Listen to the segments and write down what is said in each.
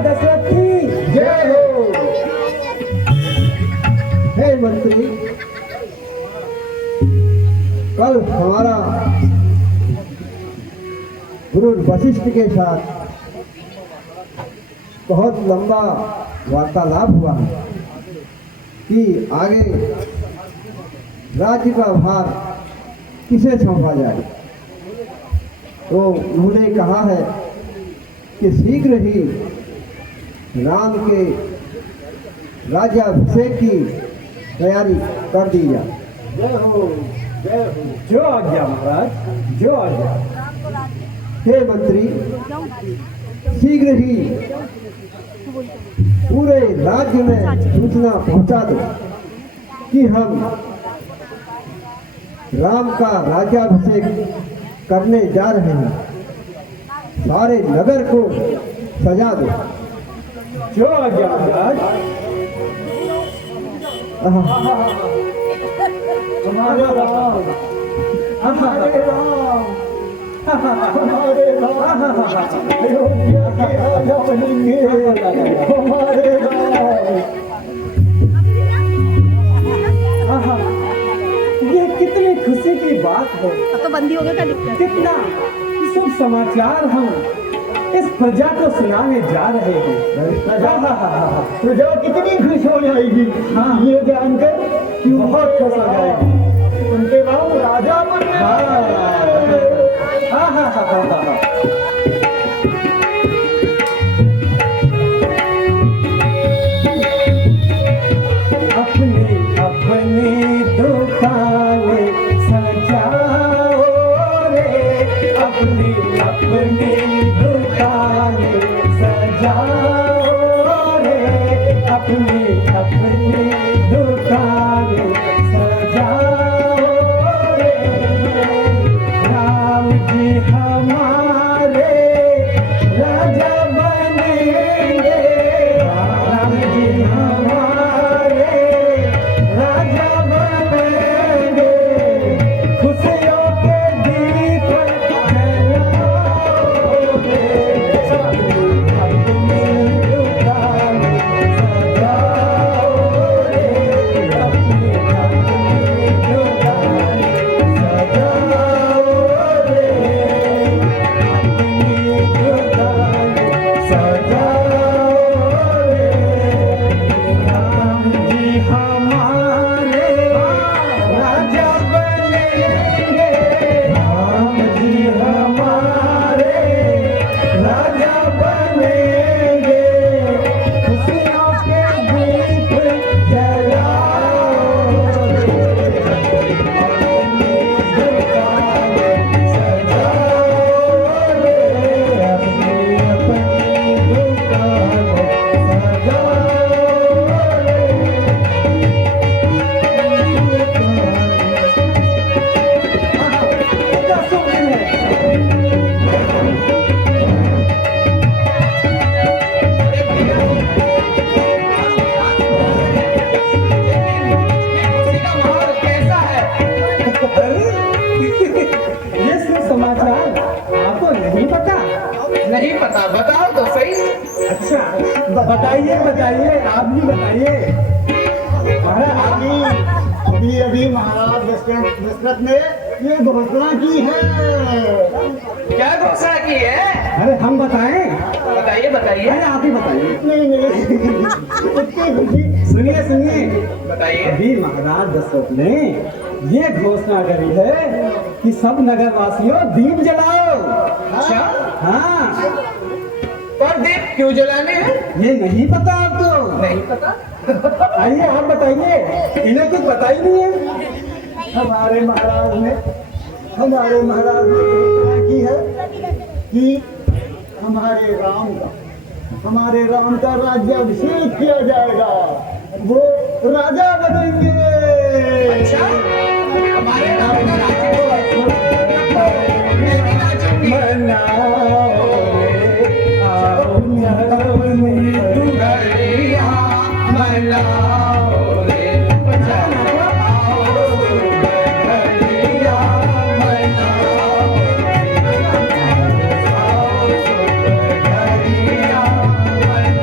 दशरथ की जय हो। हे मंत्री, कल हमारा गुरु वशिष्ठ के साथ बहुत लंबा वार्तालाप हुआ है कि आगे राज्य का भार किसे सौंपा जाए। तो उन्होंने कहा है कि शीघ्र ही राम के राज्याभिषेक की तैयारी कर दी जाए। जय हो, जय हो। जो आज्ञा महाराज, जो आज्ञा। हे मंत्री, शीघ्र ही पूरे राज्य में सूचना पहुंचा दो कि हम राम का राज्याभिषेक करने जा रहे हैं। सारे नगर को सजा दो। जो आज्ञा महाराज। हमारे राम, हमारे राम, हमारे राम अयोध्या के राजा बनेंगे। हमारे राम। ये कितनी खुशी की बात है। अब तो बंदी हो गया, क्या दिक्कत? कितना शुभ समाचार हम इस प्रजा को सुनाने जा रहे हैं। प्रजा कितनी खुश हो जाएगी। हाँ, ये जानकर कि बहुत खुश हो जाएगी। उनके राम राजा बन गए। अपनी अपनी दुकानें सजाओ रे, अपनी अपनी दुकानें सजाओ रे, अपनी अपनी दुकानें सजाओ रे। राम जी हमारे राजा बनेंगे। राम जी हमारे राजा बनेंगे। खुशियों के दीप जलाओगे। अपनी दुकान सजाओ रे, अपनी अपनी दुकान सजाओ रे, अपनी दुकान सजाओ रे। राम जी हमारे राजा बनेंगे। राम जी हमारे राजा बनेंगे। खुशियों के दीप जलाओ रे, अपनी दुकान सजाओ रे, अपनी अपनी दुकान सजाओ ये शुभ समाचार आपको नहीं पता? नहीं पता, बताओ तो सही। अच्छा, बताइए बताइए, आप भी बताइए। अभी अभी महाराज दशरथ ने ये घोषणा की है। क्या घोषणा की है? अरे हम बताएं? बताइए बताइए। अरे आप ही बताइए। नहीं नहीं, इतनी खुशी। सुनिए सुनिए, बताइए। अभी महाराज दशरथ ने ये घोषणा करी है कि सब नगर वासियों दीप जलाओ। अच्छा, हाँ, पर दीप क्यों जलाने हैं? ये नहीं पता आपको? नहीं पता। आइए आप बताइए, इन्हें कुछ पता ही नहीं है। हमारे महाराज ने घोषणा की है कि हमारे राम का राज्याभिषेक किया जाएगा। वो राजा बनेंगे। अच्छा, हमारे राम का राज्य मनाओ रे, आओ अपनी दुआरियां मनाओ रे, आओ दुआरियां मनाओ रे, आओ दुआरियां मनाओ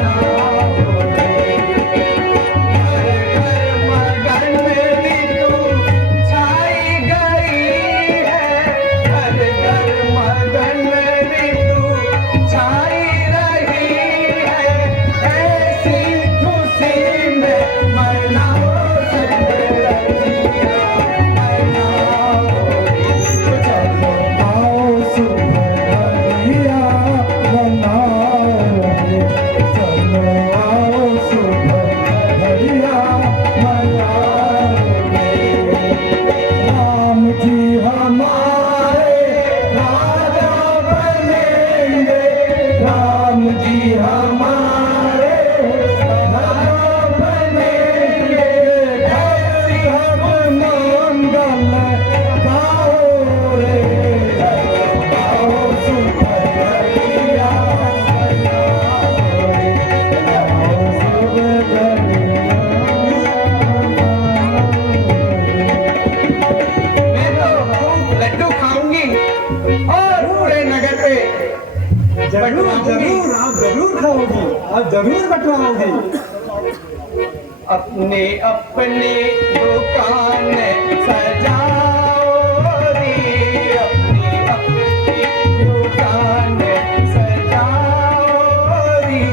जरूर जरूर आप जरूर खाओगी, आप जरूर बटवाओगी। अपने अपने दुकान सजाओ रे, अपनी अपनी दुकान सजाओ रे,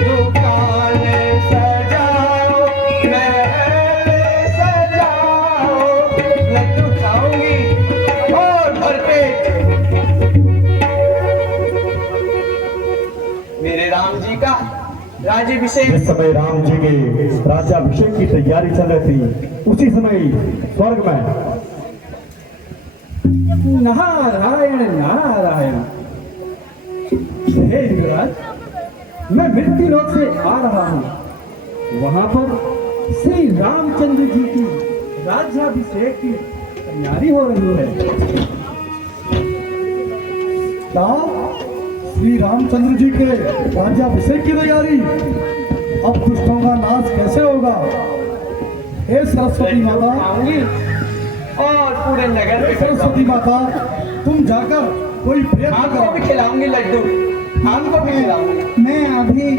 दुकान सजाओ, महल सजाओ, लड्डू खाऊंगी और भरपेट। मेरे राम जी का राज्याभिषेक। जिस समय राम जी के राज्याभिषेक की तैयारी चल रही थी, उसी समय स्वर्ग में नारायण नारायण। हे युवराज, मैं मृत्यु लोक से आ रहा हूँ। वहां पर श्री रामचंद्र जी की राज्याभिषेक की तैयारी हो रही है। क्या श्री रामचंद्र जी के राज्याभिषेक की तैयारी? अब दुष्टों का नाश कैसे होगा? हे सरस्वती माता, खाऊंगी और पूरे नगर में सरस्वती माता, तुम जाकर कोई प्रयत्न आपको भी करो। खिलाऊंगी लड्डू, आपको भी खिलाऊंगी मैं अभी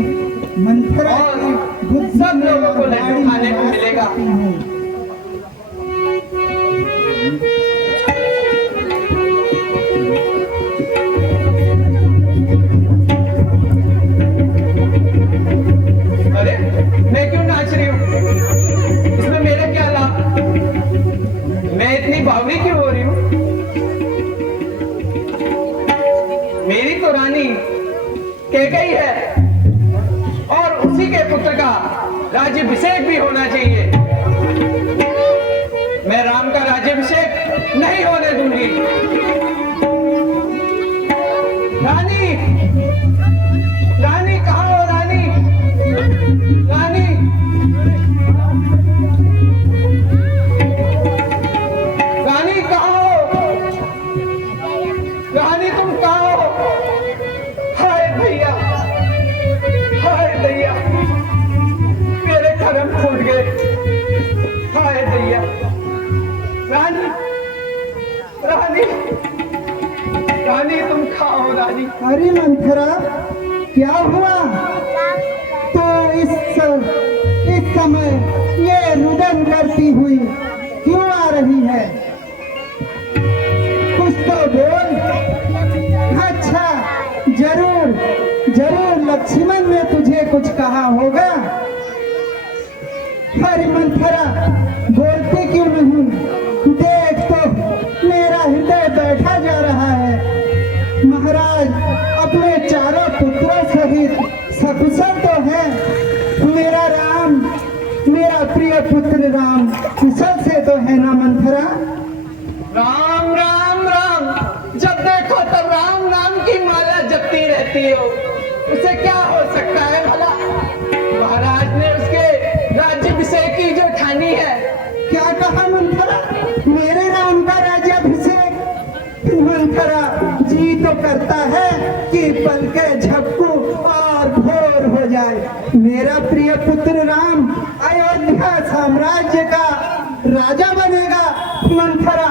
मंथरा और की बुद्धि सब में लोगों को लड्डू खाने को नाश मिलेगा। करती हूँ। अरे मैं क्यों नाच रही हूँ? इसमें मेरा क्या लाभ? मैं इतनी बावरी क्यों हो रही हूँ? मेरी तो रानी कैकेयी है और उसी के पुत्र का राज्याभिषेक भी होना चाहिए। मैं राम का राज्याभिषेक नहीं होने दूंगी। रानी, रानी कहाँ हो रानी? रानी, रानी कहाँ हो? रानी तुम कहाँ हो? हाय भैया, हाय भैया, मेरे कर्म फूट गए। हाय भैया, रानी, रानी, रानी तुम कहाँ हो रानी? अरे मंथरा, क्या हुआ? तो इस समय ये रुदन करती हुई क्यों आ रही है? कुछ तो बोल। अच्छा, जरूर जरूर लक्ष्मण ने तुझे कुछ कहा होगा। अरे मंथरा, बोलती क्यों नहीं? देख तो मेरा हृदय बैठा जा रहा है। महाराज अपने चारों पुत्रों सहित सकुशल तो है। मेरा राम, मेरा प्रिय पुत्र राम कुशल से तो है ना मंथरा? राम राम राम, जब देखो तो राम नाम की माला जपती रहती हो। उसे क्या हो सकता है भला? महाराज ने उसके राज्याभिषेक की जो ठानी है। क्या कहा मंथरा? मेरे राम का राज्याभिषेक? मंथरा जी तो करता है कि पलके झपकू और भोर हो जाए। मेरा प्रिय पुत्र राम अयोध्या साम्राज्य का राजा बनेगा। मंथरा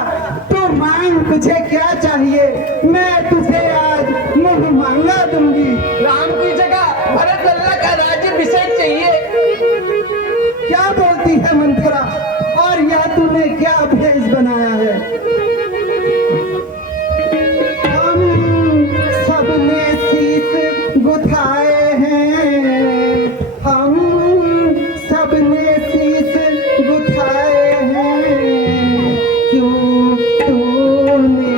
तू मांग, तुझे क्या चाहिए? मैं तुझे आज मुंह मांगा दूंगी। राम की जगह भरत लल्ला का राज्याभिषेक चाहिए। क्या बोलती है मंथरा? और यह तूने क्या भेष बनाया है? हम सबने शीश गुथाए हैं, हम सबने शीश गुथाए हैं। क्यों तूने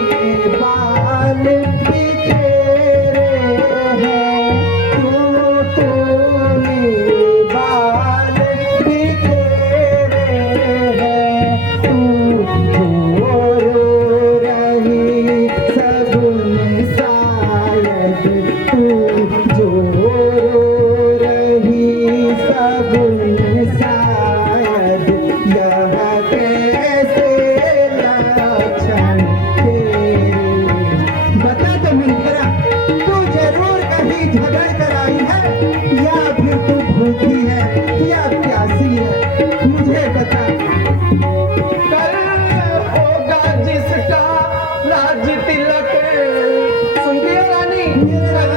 बाल बिखेरे हैं? क्यों तूने बाल बिखेरे हैं? तू रो रही सगुन शायद, तू जो रो रही सगुन शायद। यह कैसे लक्षण तेरे? बता तो मंथरा, तू जरूर कहीं झगड़ कर आई है, या फिर तू भूखी है या प्यासी है? मुझे बता। कल होगा जिसका राज तिलक। सुनती है रानी? कल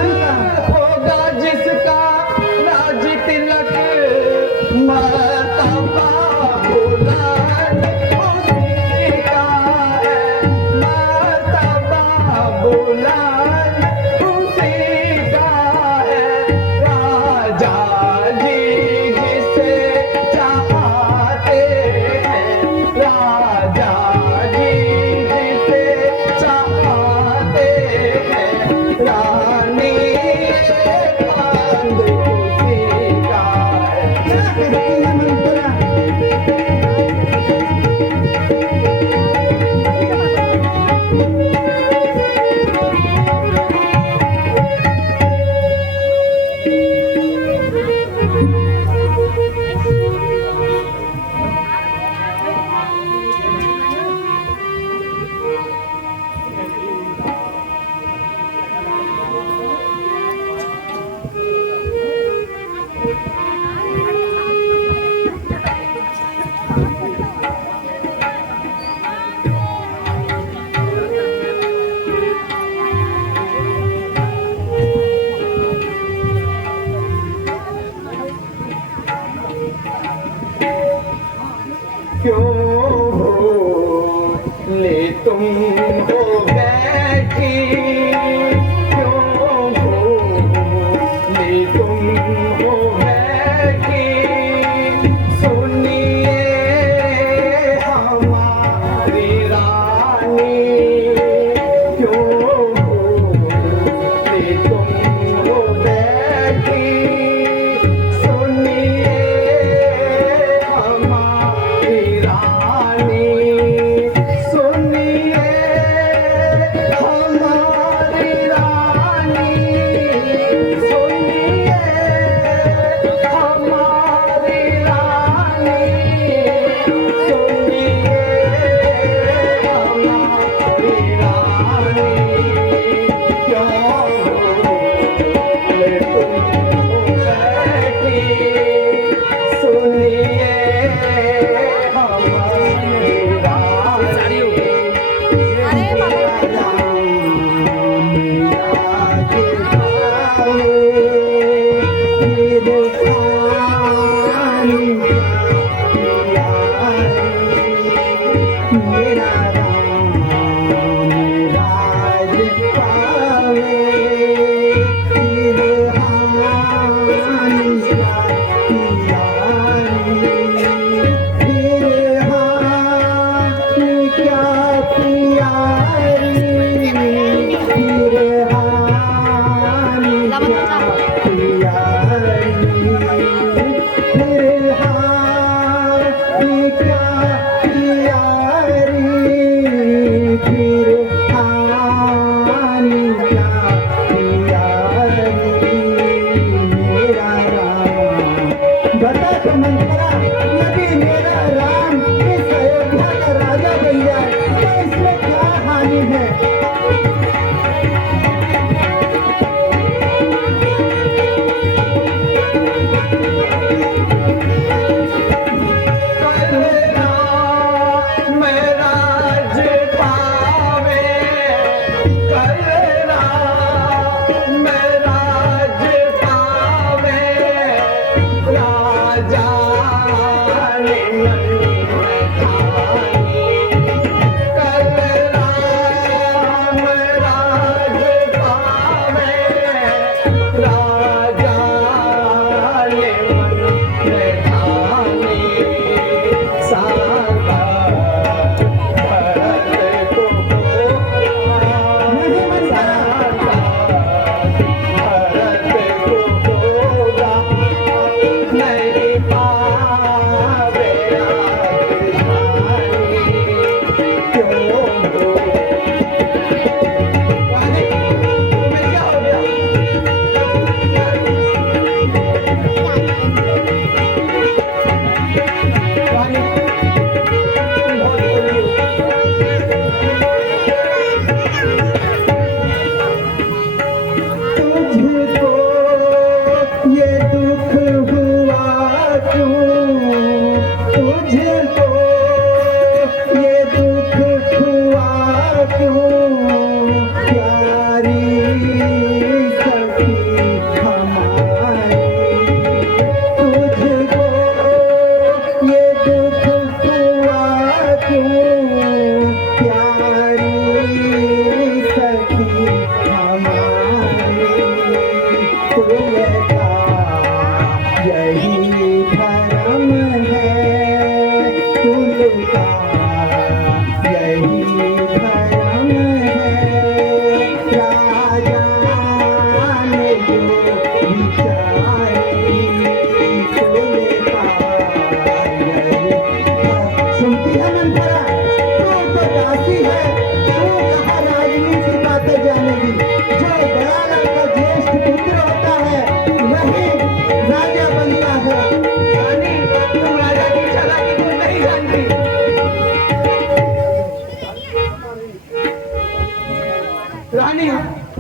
रानी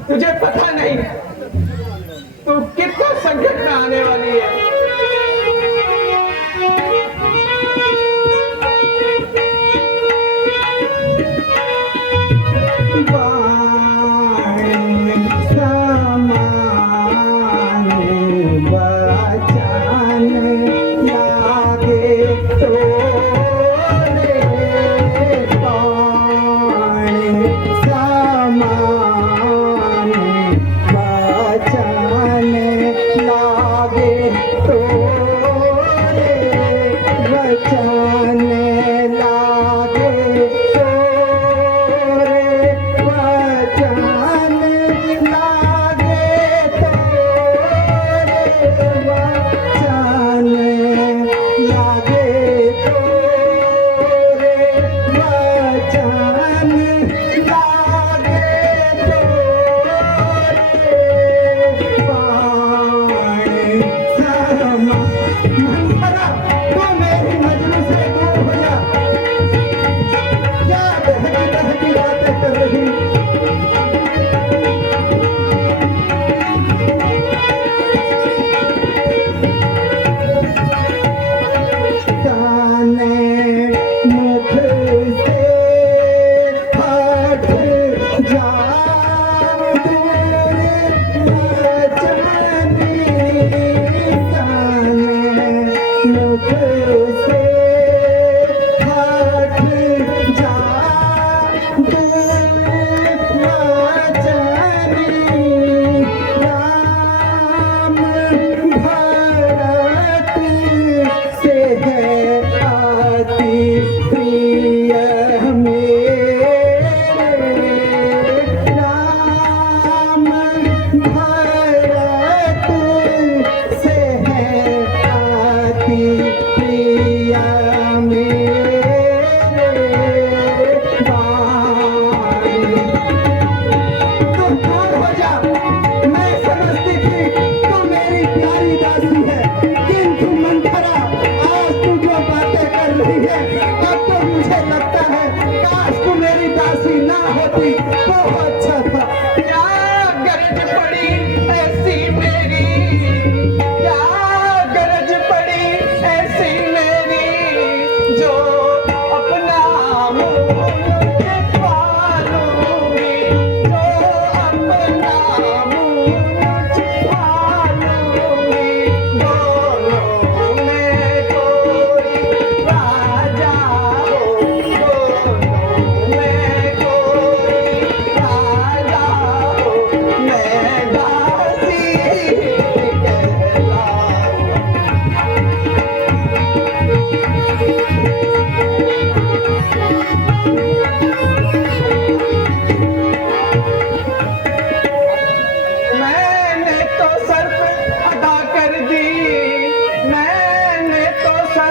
तुझे पता नहीं तू कितना संकट में आने वाली है। लागे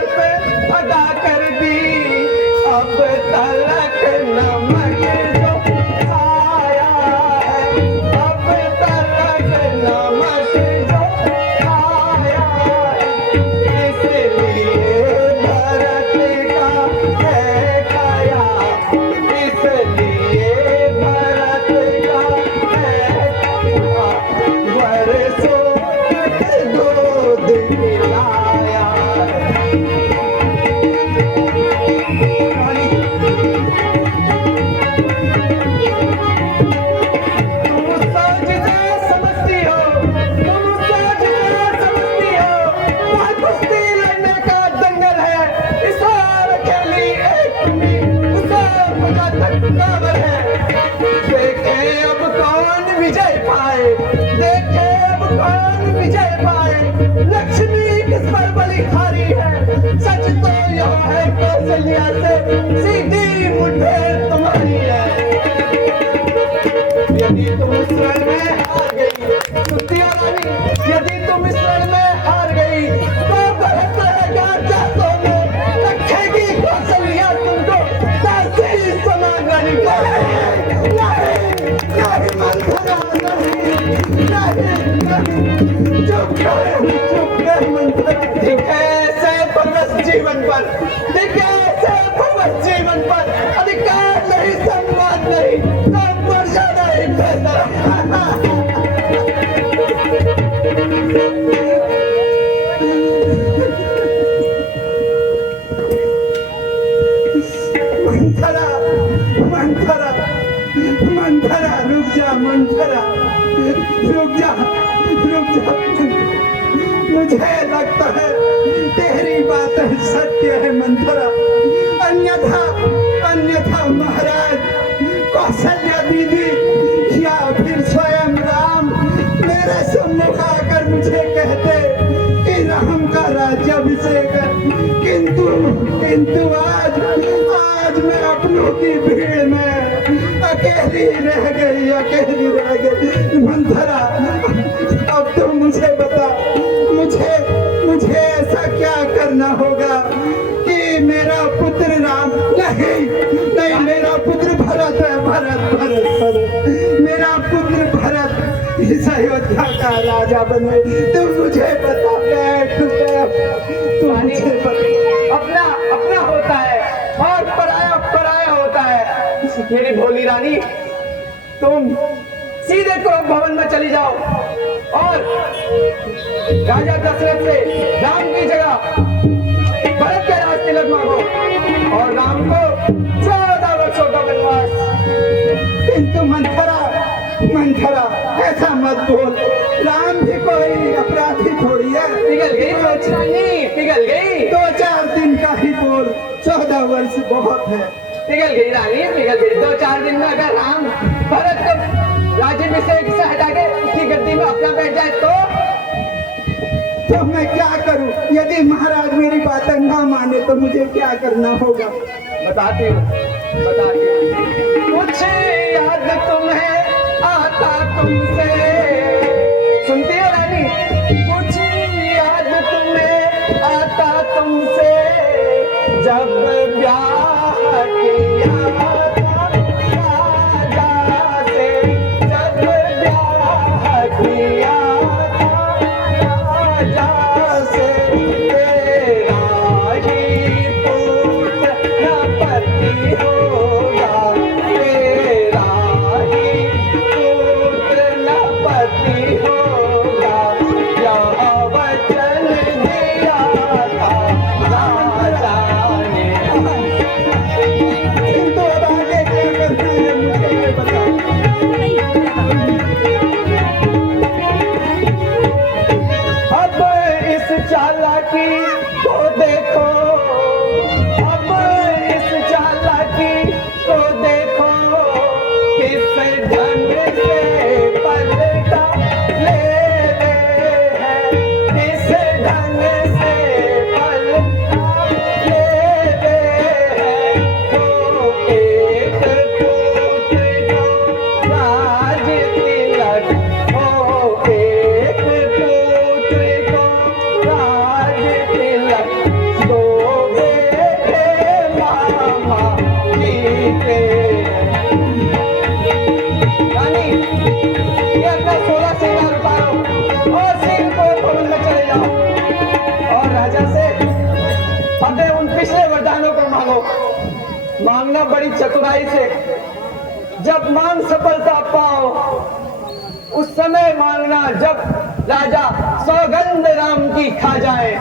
पे अदा कर दी, अब तलक नमक जो खाया है, अब तलक नमक जो खाया है, इसलिए भरत का है खाया, इसलिए भरत का है खाया, बरसों गोद मिलाया समझती हो, तुम समझती हो, वह कुश्ती लड़ने का दंगल है, इस हार अकेली एक तुम्हें उसे तक काबर है। देखे अब कौन विजय पाए, देखे अब कौन विजय पाए, लक्ष्मी किस पर बलिहारी है, सच तो यह है कौशल्या से सीधी मुठभेड़ तुम्हारी है। यदि तुम इस रण में हार गई, सुनती हो रानी, यदि तुम इस रण में हार गई, तो भरत रहेगा जातों में, रखेगी कौशल्या तुमको दासी समान रानी। नहीं मंथरा, नहीं, चुप कर मंथरा। दिखे से परवश जीवन पर, दिखे से परवश जीवन पर, अधिकार नहीं, सम्मान नहीं, सब पर जाना ही बेहतर। मंथरा, मंथरा, मंथरा, रुक जा मंथरा, रुक जा, रुक जा। मुझे लगता है तेरी बात सत्य है मंथरा, अन्यथा अन्यथा महाराज कौशल्या दीदी या फिर स्वयं राम मेरे सम्मुख आकर मुझे कहते कि राम का राज्याभिषेक है, किंतु किंतु आज मैं अपनों की भीड़ में अकेली रह गई मंथरा। अब तो मुझे बता, मुझे ऐसा क्या करना होगा कि मेरा पुत्र राम, नहीं मेरा पुत्र भरत है, भरत मेरा पुत्र भरत इस अयोध्या का राजा बने। तुम मुझे बता, तुम मुझे बता। अपना होता है और पराया होता है। मेरी भोली रानी, तुम सीधे क्रोध भवन में चली जाओ और राजा दशरथ से राम की जगह भरत के राज तिलक मांगो और राम को 14 वर्षों का वनवास। किंतु मंथरा ऐसा मत बोल, राम भी कोई अपराधी थोड़ी है। पिघल गई रानी, पिघल गई। 2-4 दिन का ही बोल, 14 वर्ष बहुत है। पिघल गई रानी, पिघल गई। 2-4 दिन में अगर राम भरत को राज्याभिषेक से हटा के उसकी गद्दी में अपना बैठ जाए तो मैं क्या करूं? यदि महाराज मेरी बात ना माने तो मुझे क्या करना होगा? बताती हूँ। कुछ याद तुम्हें आता तुमसे, सुनती हो रानी? कुछ याद तुम्हें आता तुमसे, जब ब्याह किया था राजा से, जब ब्याह किया था राजा से, तेरा ही पुत्र न पति होगा, तेरा ही पुत्र न पति मांगना बड़ी चतुराई से। जब मांग सफलता पाओ उस समय मांगना, जब राजा सौगंध राम की खा जाए।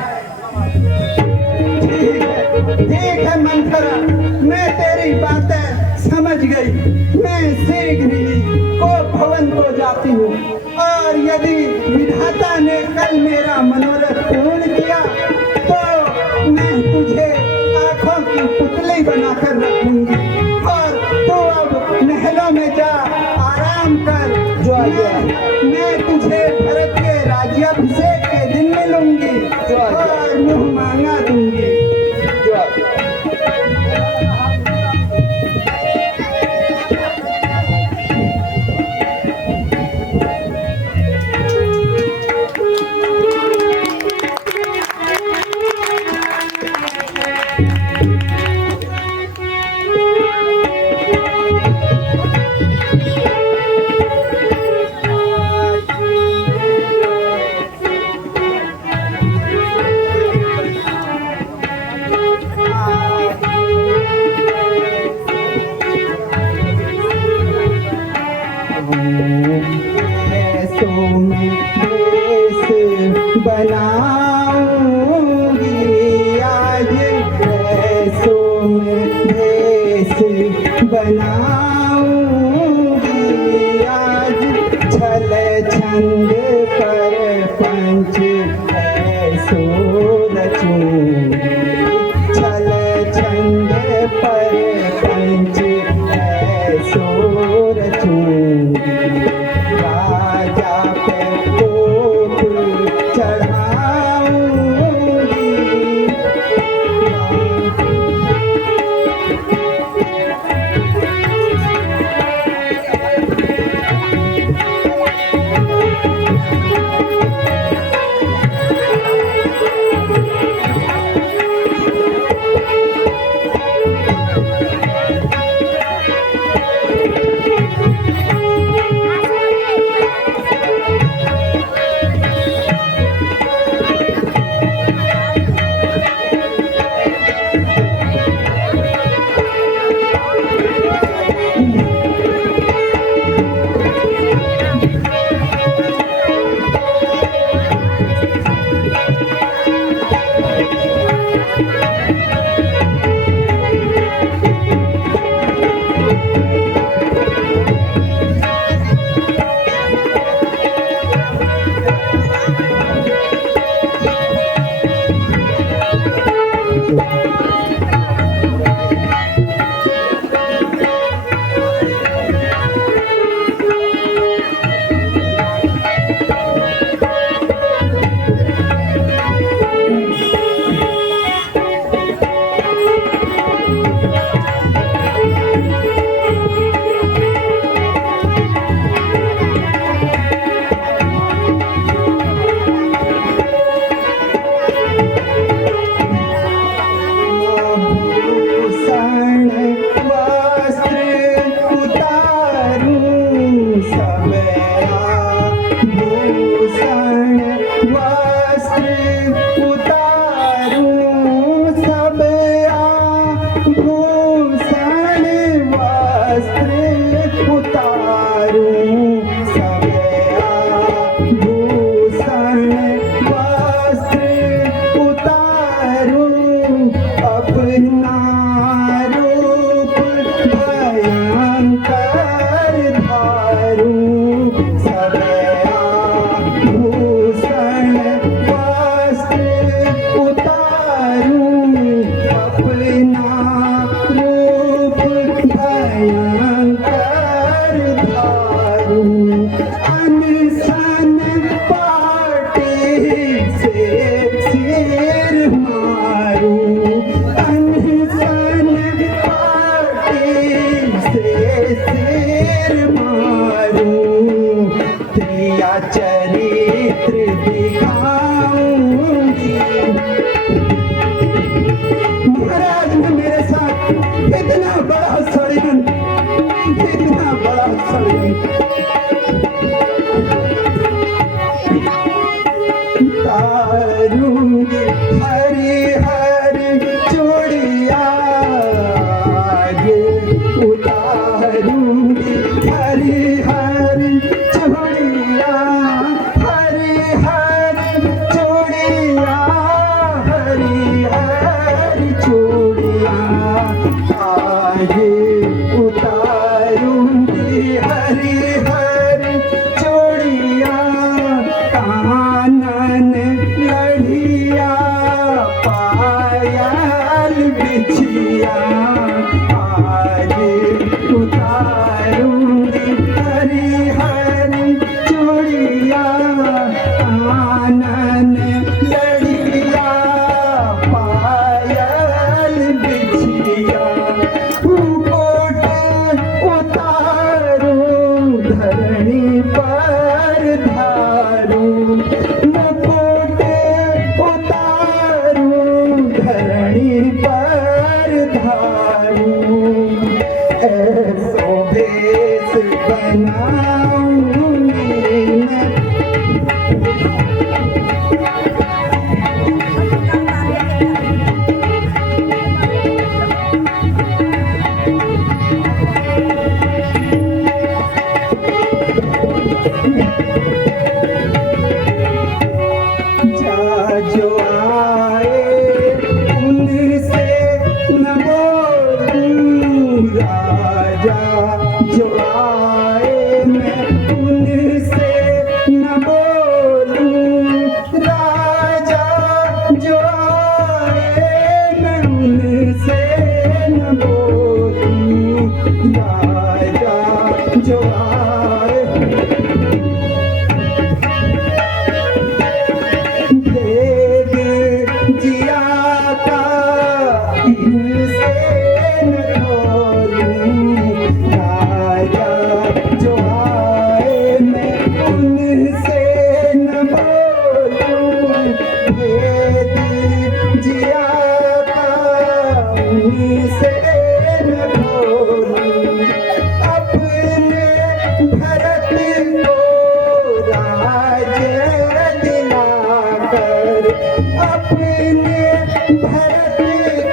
ठीक है मंथरा, मैं तेरी बातें समझ गई। मैं शीघ्र ही कोप भवन को जाती हूँ, और यदि विधाता ने कल मेरा मनोरथ पूर्ण किया तो मैं तुझे आंखों की पुतली बनाकर रखूंगी, और तू अब महलों में जा आराम कर। मैं तुझे भरत के राज्याभिषेक के दिन मिलूंगी और मुंह मांगा दूंगी। बनाऊंगी आज ऐसों में भेष बनाऊंगी आज, छल छंद पर पंच ऐसो रचूंगी, छल छंद पर पंच ऐसो रचूंगी, राजा पे कोप चढ़ाऊंगी। अपने भरत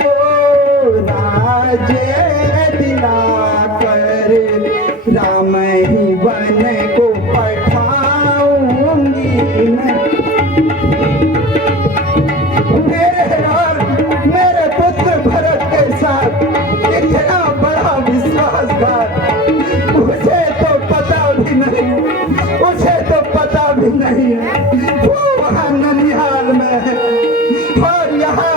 को राज्य दिलाकर राम ही वन को पठाऊंगी मैं। मेरे और मेरे पुत्र भरत के साथ इतना बड़ा विश्वासघात उसे तो पता भी नहीं, उसे तो पता भी नहीं वो वहाँ ननिहाल में है और यहाँ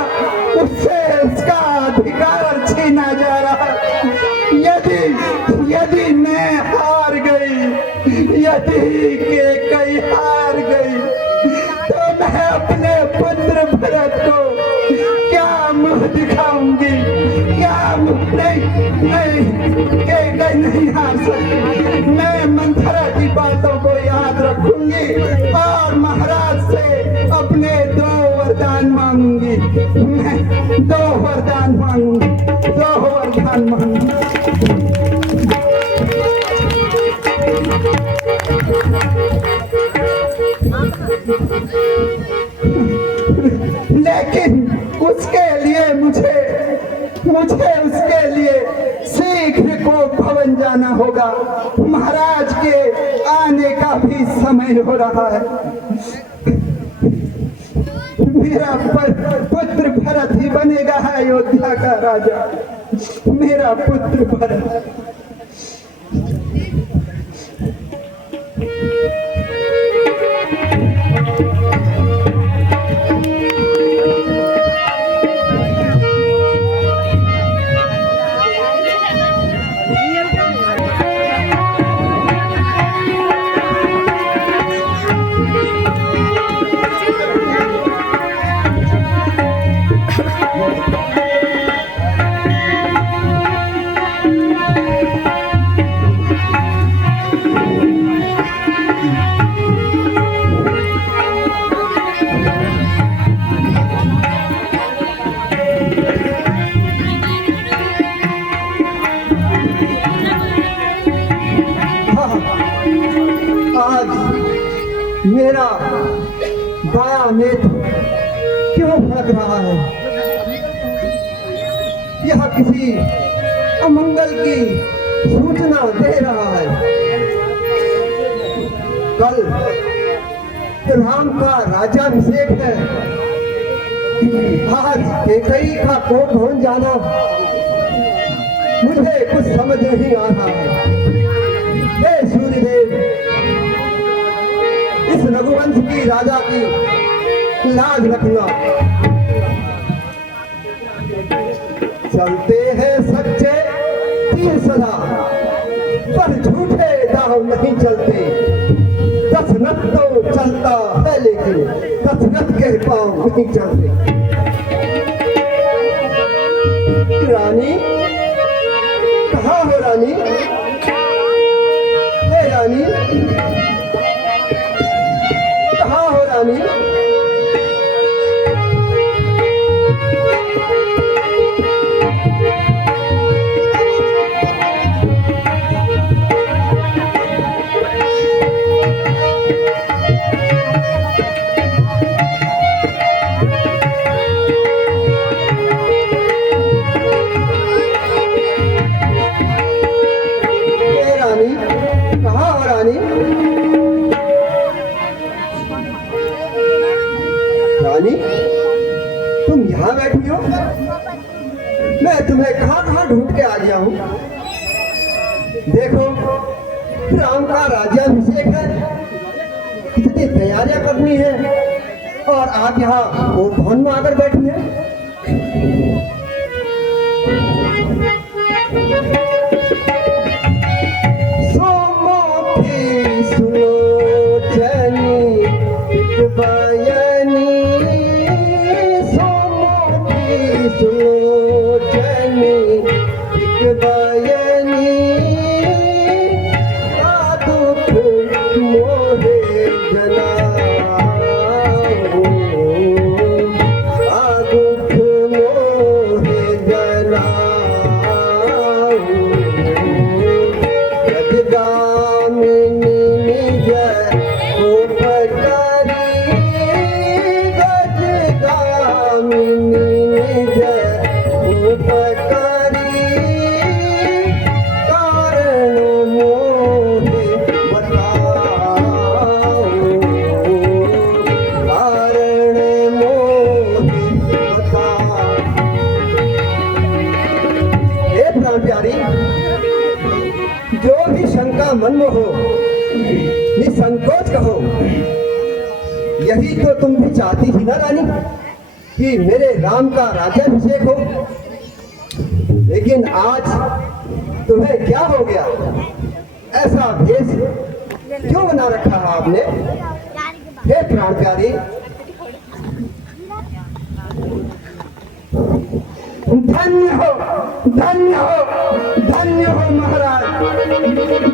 उससे उसका अधिकार छीना जा रहा है। यदि मैं हार गई, यदि के कई हार गई तो मैं अपने पुत्र भरत को क्या मुंह दिखाऊंगी, क्या मुंह नहीं हार सकती। मैं मंथरा की बातों को याद रखूंगी और महाराज से अपने 2 वरदान मांगूंगी। मैं 2 वरदान मांगूंगी, 2 वरदान मांगूंगी। लेकिन उसके लिए मुझे उसके लिए शीघ्र को भवन जाना होगा। महाराज के आने का भी समय हो रहा है। मेरा पुत्र भरत ही बनेगा अयोध्या का राजा, मेरा पुत्र भरत। मेरा बाया नेत्र क्यों फड़क रहा है? यह किसी अमंगल की सूचना दे रहा है। कल राम का राज्याभिषेक है, आज केकई का कोट भवन जाना मुझे कुछ समझ नहीं आ रहा है। हे सूर्यदेव, इस रघुवंश की राजा की लाज रखना। चलते हैं सच्चे तीर सदा, पर झूठे दाव नहीं चलते। दशरथ तो चलता है लेकिन दशरथ के पांव नहीं चलते। रानी कहाँ हो रानी? हे रानी कहाँ हो रानी? रानी तुम यहाँ बैठी हो? मैं तुम्हें कहाँ ढूंढ के आ गया हूँ। देखो राम का राज्याभिषेक है, कितनी तैयारियां करनी है और आप यहाँ कोट भवन में आकर बैठी हैं। यही तो तुम भी चाहती थी ना रानी, कि मेरे राम का राज्याभिषेक हो। लेकिन आज तुम्हें क्या हो गया? ऐसा भेष क्यों बना रखा है आपने? हे प्राण प्यारी, धन्य हो, धन्य हो, धन्य हो महाराज,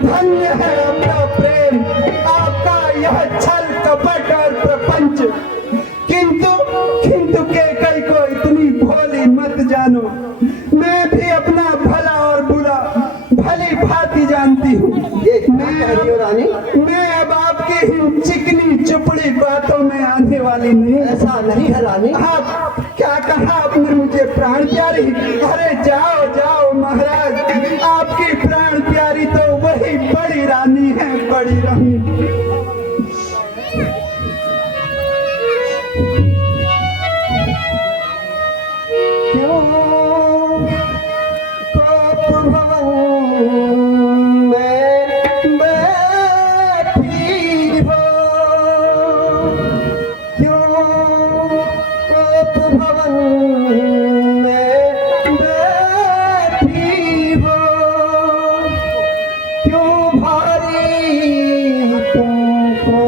धन्य है आपका प्रेम, आपका यह छल कपट और प्रपंच। किंतु किंतु कैकई को इतनी भोली मत जानो। मैं भी अपना भला और बुरा भली भांति जानती हूँ। ये क्या कह रही हो रानी? मैं अब आपकी इन चिकनी चुपड़ी बातों में आने वाली नहीं। ऐसा नहीं है रानी। आप क्या कहा आपने मुझे प्राण प्यारी? अरे जाओ जाओ महाराज, आपकी प्राण प्यारी तो वही बड़ी रानी है, बड़ी रानी। क्यों कोप भवन में बैठी हो? क्यों कोप भवन में बैठी हो? क्यों भारी तुमको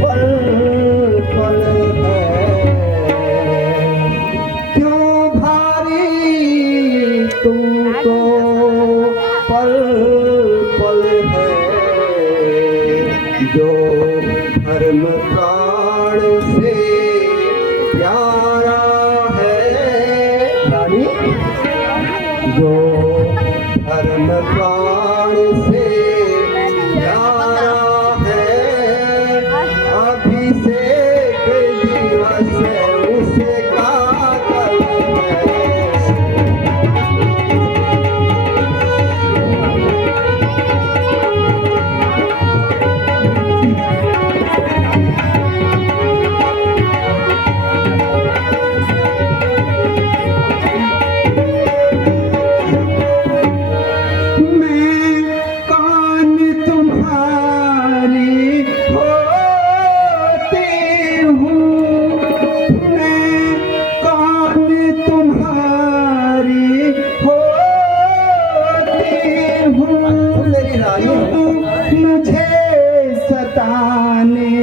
पल पल है? क्यों भारी तुमको पल पल है? जो धर्म प्राण से प्यारा है रानी, जो धर्म प्राण से प्यारा है, अभिषेक दिवस उसका कल है। मैं कौन तुम्हारी होती हूँ? मैं कौन तुम्हारी होती हूँ? मेरी रानी, मुझे सताने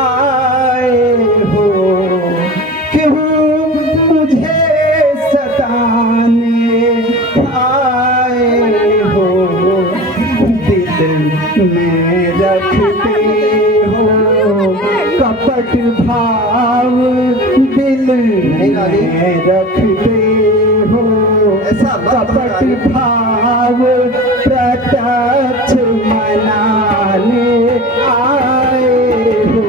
आए हो? क्यों मुझे सताने आए हो? दिल में रखते हो कपट भाव, दिल में रखते हो कपट भाव, प्रत्यक्ष मनाने आए हो।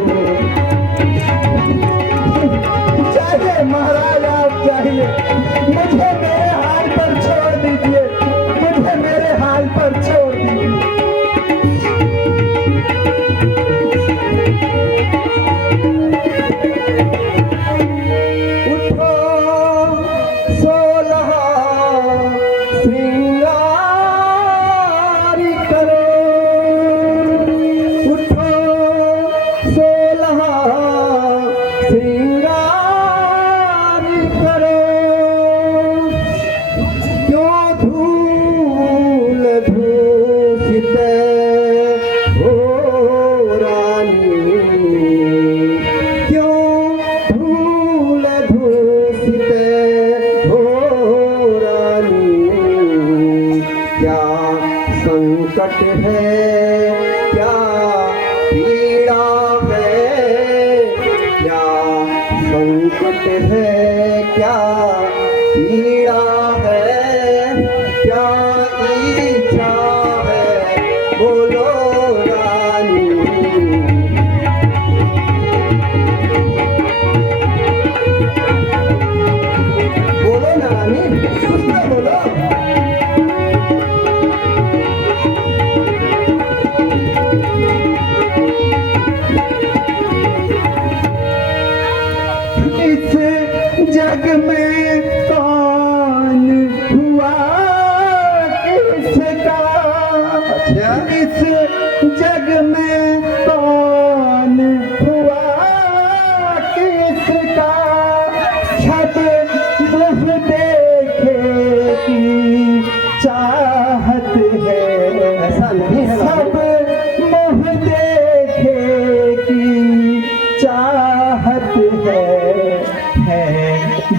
चाहिए महाराज, आप चाहिए, मुझे मेरे हाल पर छोड़ दीजिए, मुझे मेरे हाल पर छोड़ दीजिए। उठो 16 श्रृंगार करो, उठो 16 श्रृंगार करो। क्यों धूल धूसित हो रानी? क्यों धूल धूसित हो रानी? क्या संकट है, क्या पीड़ा है? क्या संकट है, क्या पीड़ा है? क्या इच्छा है, बोलो रानी। बोलो ना रानी, कुछ तो बोलो।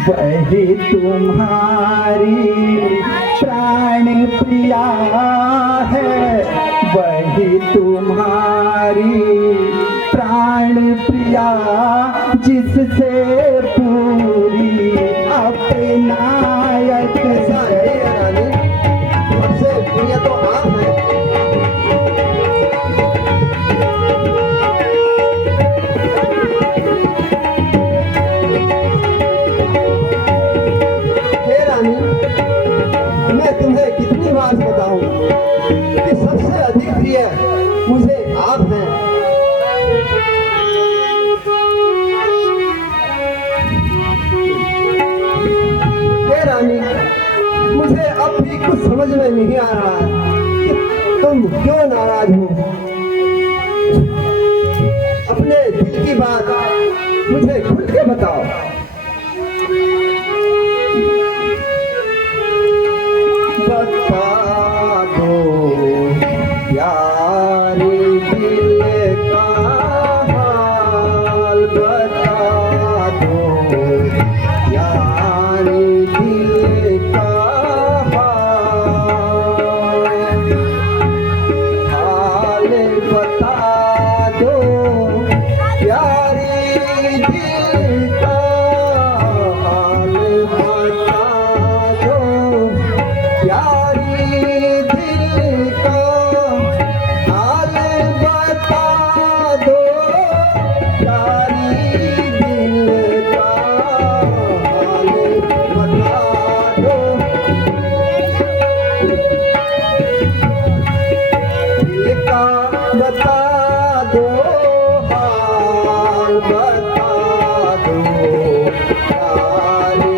वही तुम्हारी प्राण प्रिया है, वही तुम्हारी प्राण प्रिया, जिससे पूरी अपनायत ऐसा है या रानी, सबसे प्रिय तो आप हैं। हे रानी, मैं तुम्हें कितनी बार बताऊं कि सबसे अधिक प्रिय मुझे आप हैं। हे रानी, मुझे अब भी कुछ समझ में नहीं आ रहा कि तुम क्यों नाराज हो। अपने दिल की बात मुझे खुल के बताओ। बता दो यारी दिल का हाल, बता दो यारी दिल का हाल बता दो, यारी दिल का हाल बता दो, यारी दिल का हाल बता दो, यारी दिल का हाल बता दो। दिल का बता दो, हाल बता दो, यारी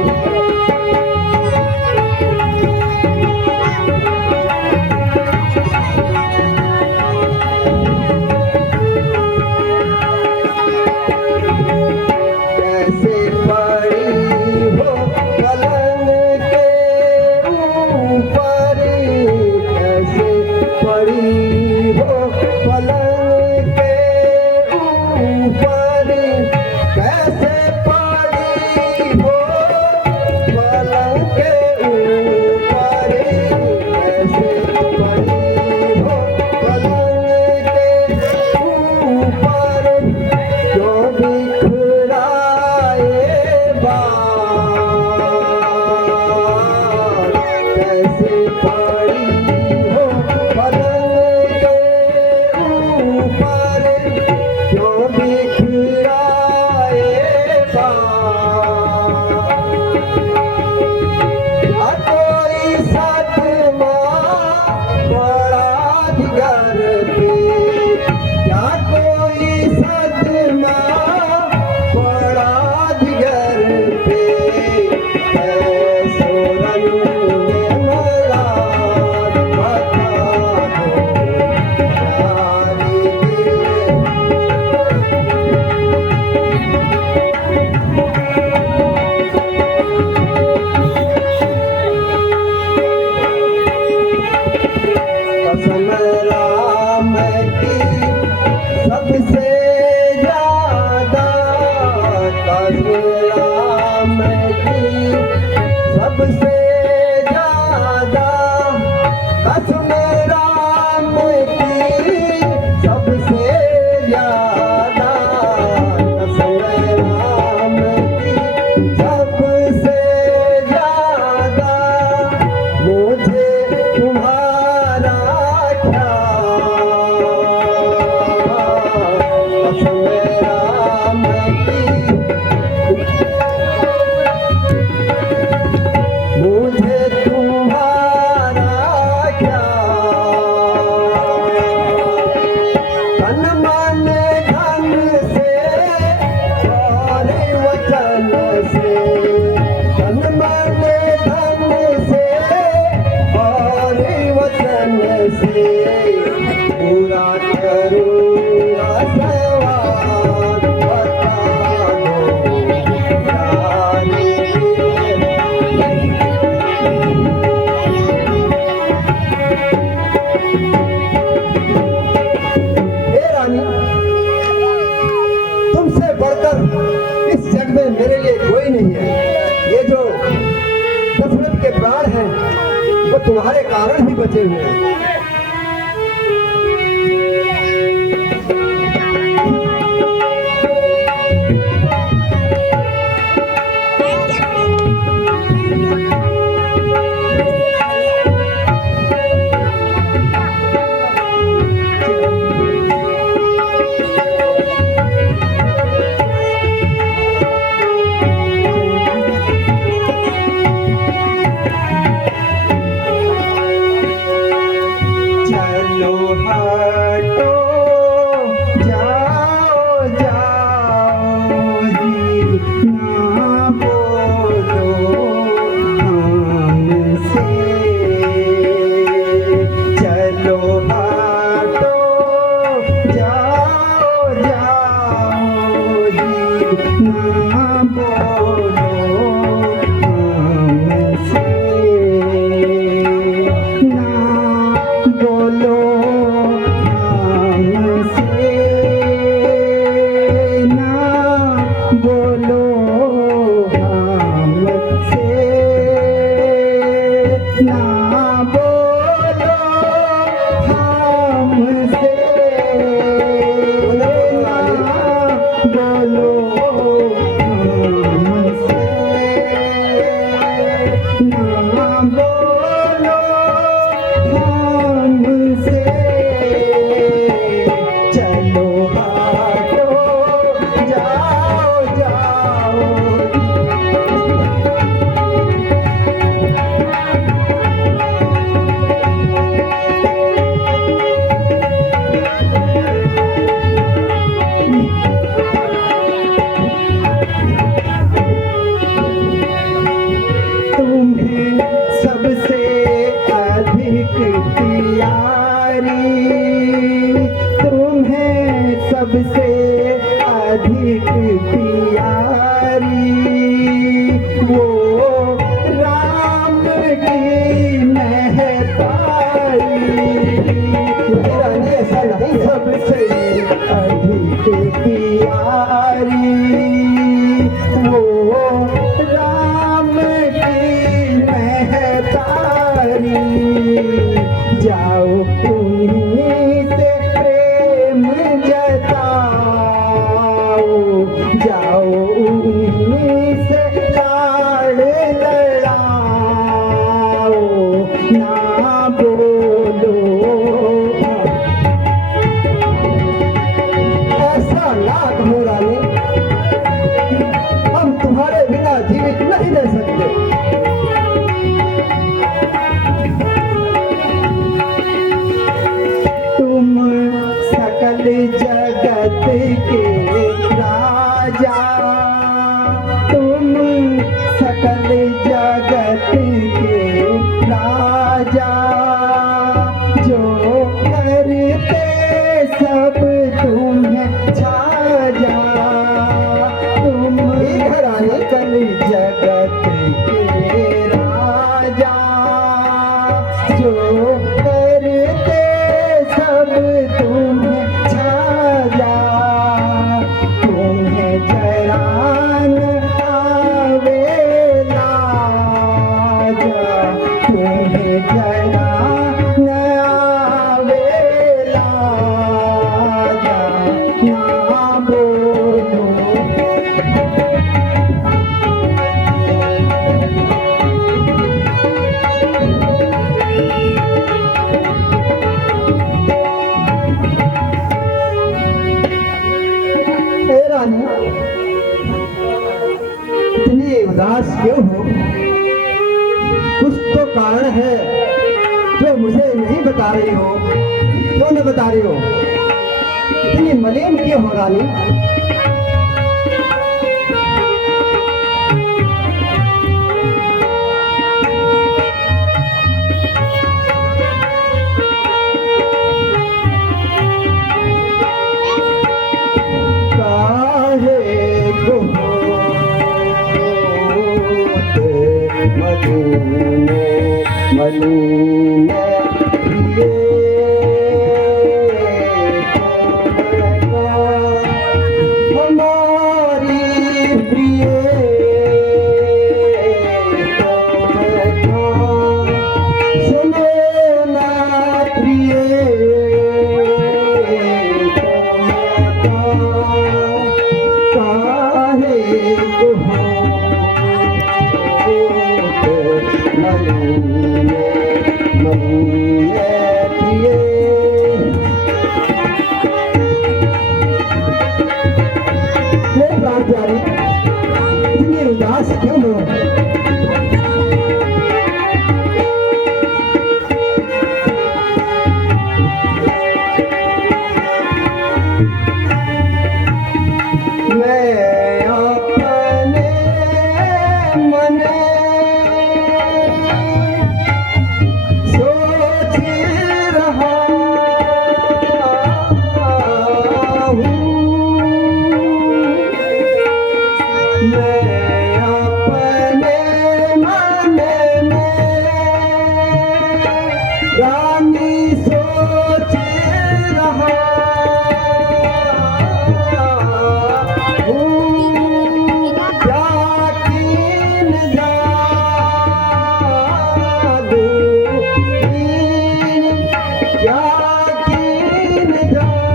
कैसे पड़ी हो पलंग के ऊपर, कैसे पड़ी हो पलंग के ऊपर, कैसे पड़ी हो पलंग के ऊपर, कैसे पड़ी हो पलंग के ऊपर, जो बिखराए बाल, कैसे पड़ी हो पलंग के ऊपर, जो बिखराए बाल। क्या कोई सदमा बड़ा जिगर पे, क्या कोई सदमा बड़ा जिगर पे, ऐसो रंग में मलाड बता दो, यारी दिल कसम राम की सबसे ज्यादा, कसम राम की सबसे ज्यादा, कसम राम की सबसे ज्यादा, कसम राम की सबसे ज्यादा, मुझे तुम्हारा ख्याल, कसम राम की मुझे तुम्हारा ख्याल, तन मन धन से और वचन से, तन मन धन से और वचन से, पूरा करूँगा सवाल बता दो, यारी हे रानी, तुमसे बढ़कर इस जग में मेरे लिए कोई नहीं है। ये जो दशरथ के प्राण हैं वो तुम्हारे कारण ही बचे हुए हैं। इतनी उदास क्यों हो? कुछ तो कारण है जो मुझे नहीं बता रही हो। क्यों नहीं बता रही हो? इतनी मलिन क्यों हो रानी? प्राण प्यारी, इतनी उदास क्यों हो? मैं अपने मन सोच रहा हूँ, मैं अपने मन में रानी सोच रहा हूँ, क्या कीन जादू, क्या कीन जादू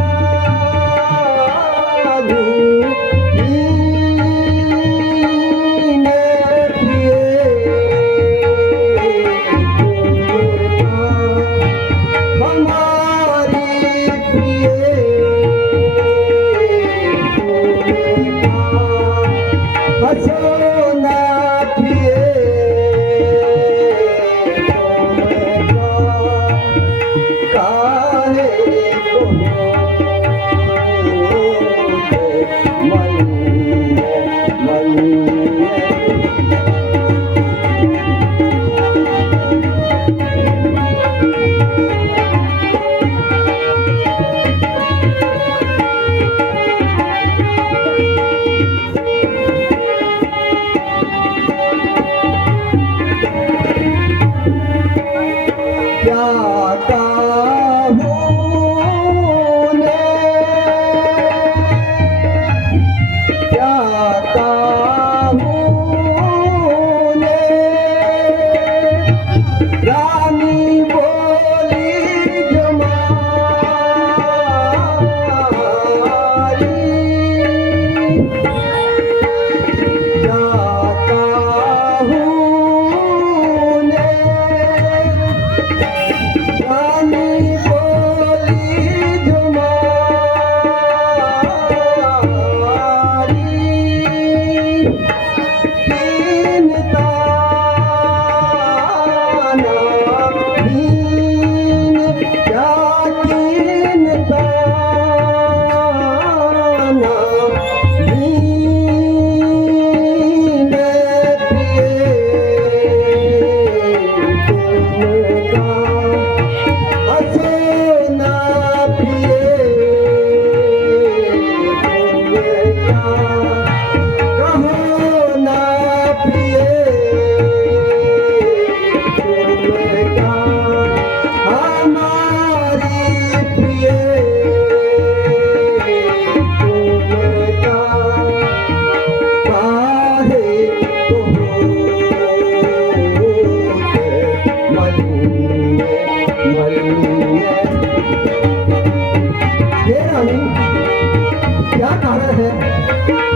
क्या कारण है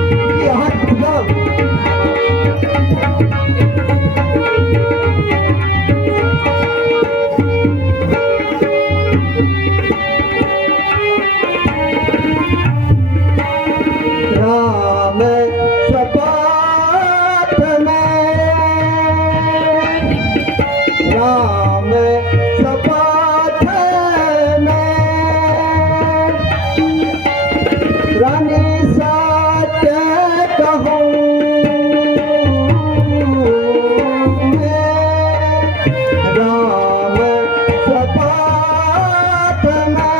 कि यहाँ खुदा राम सपाट में, राम सपाट में रानी सत्य कहूँ मैं, राम सपाट में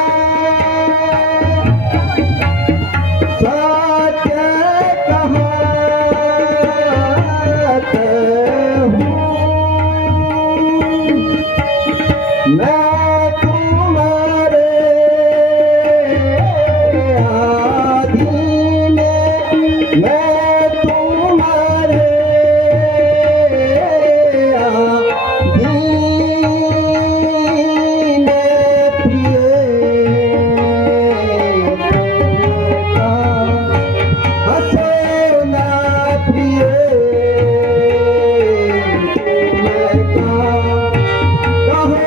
सत्य कहत हूँ मैं तुम्हारे आधीन, मैं तुम्हारे आधीन प्रिय हंसो ना प्रिय कहो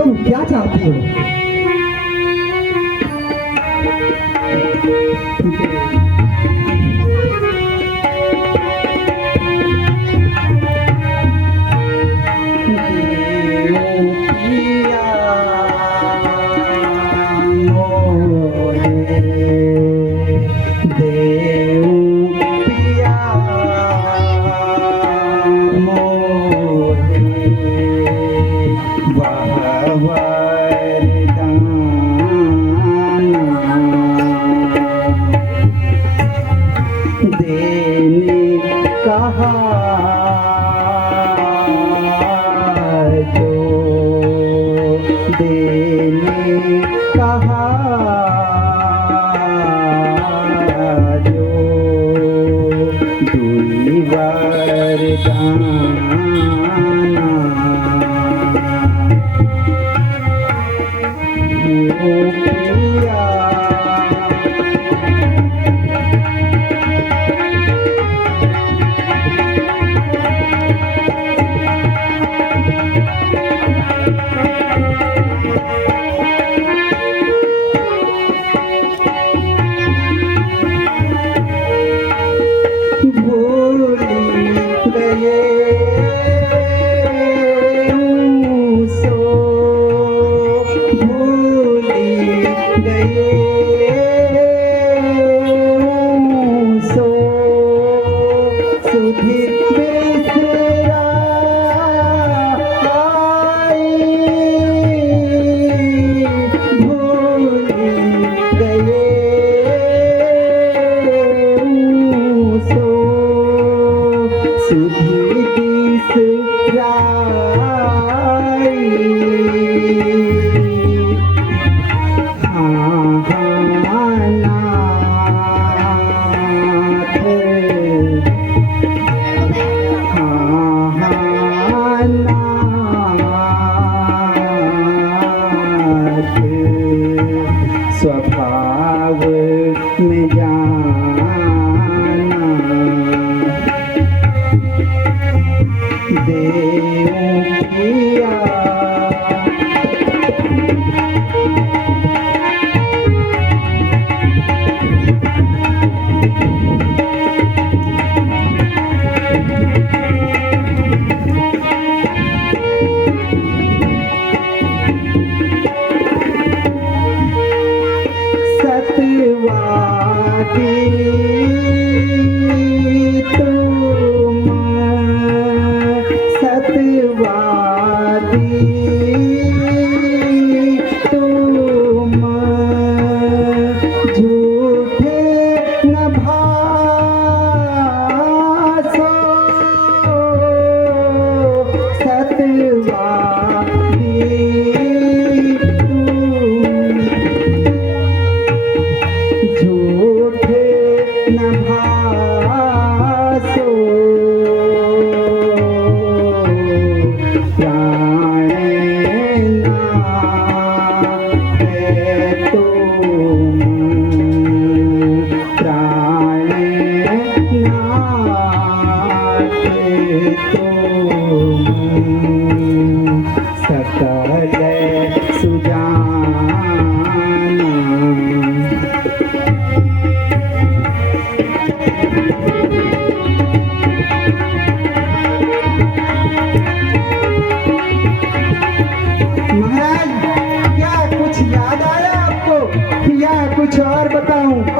तुम क्या चाहती हो? स्वभाव में जाना देव किया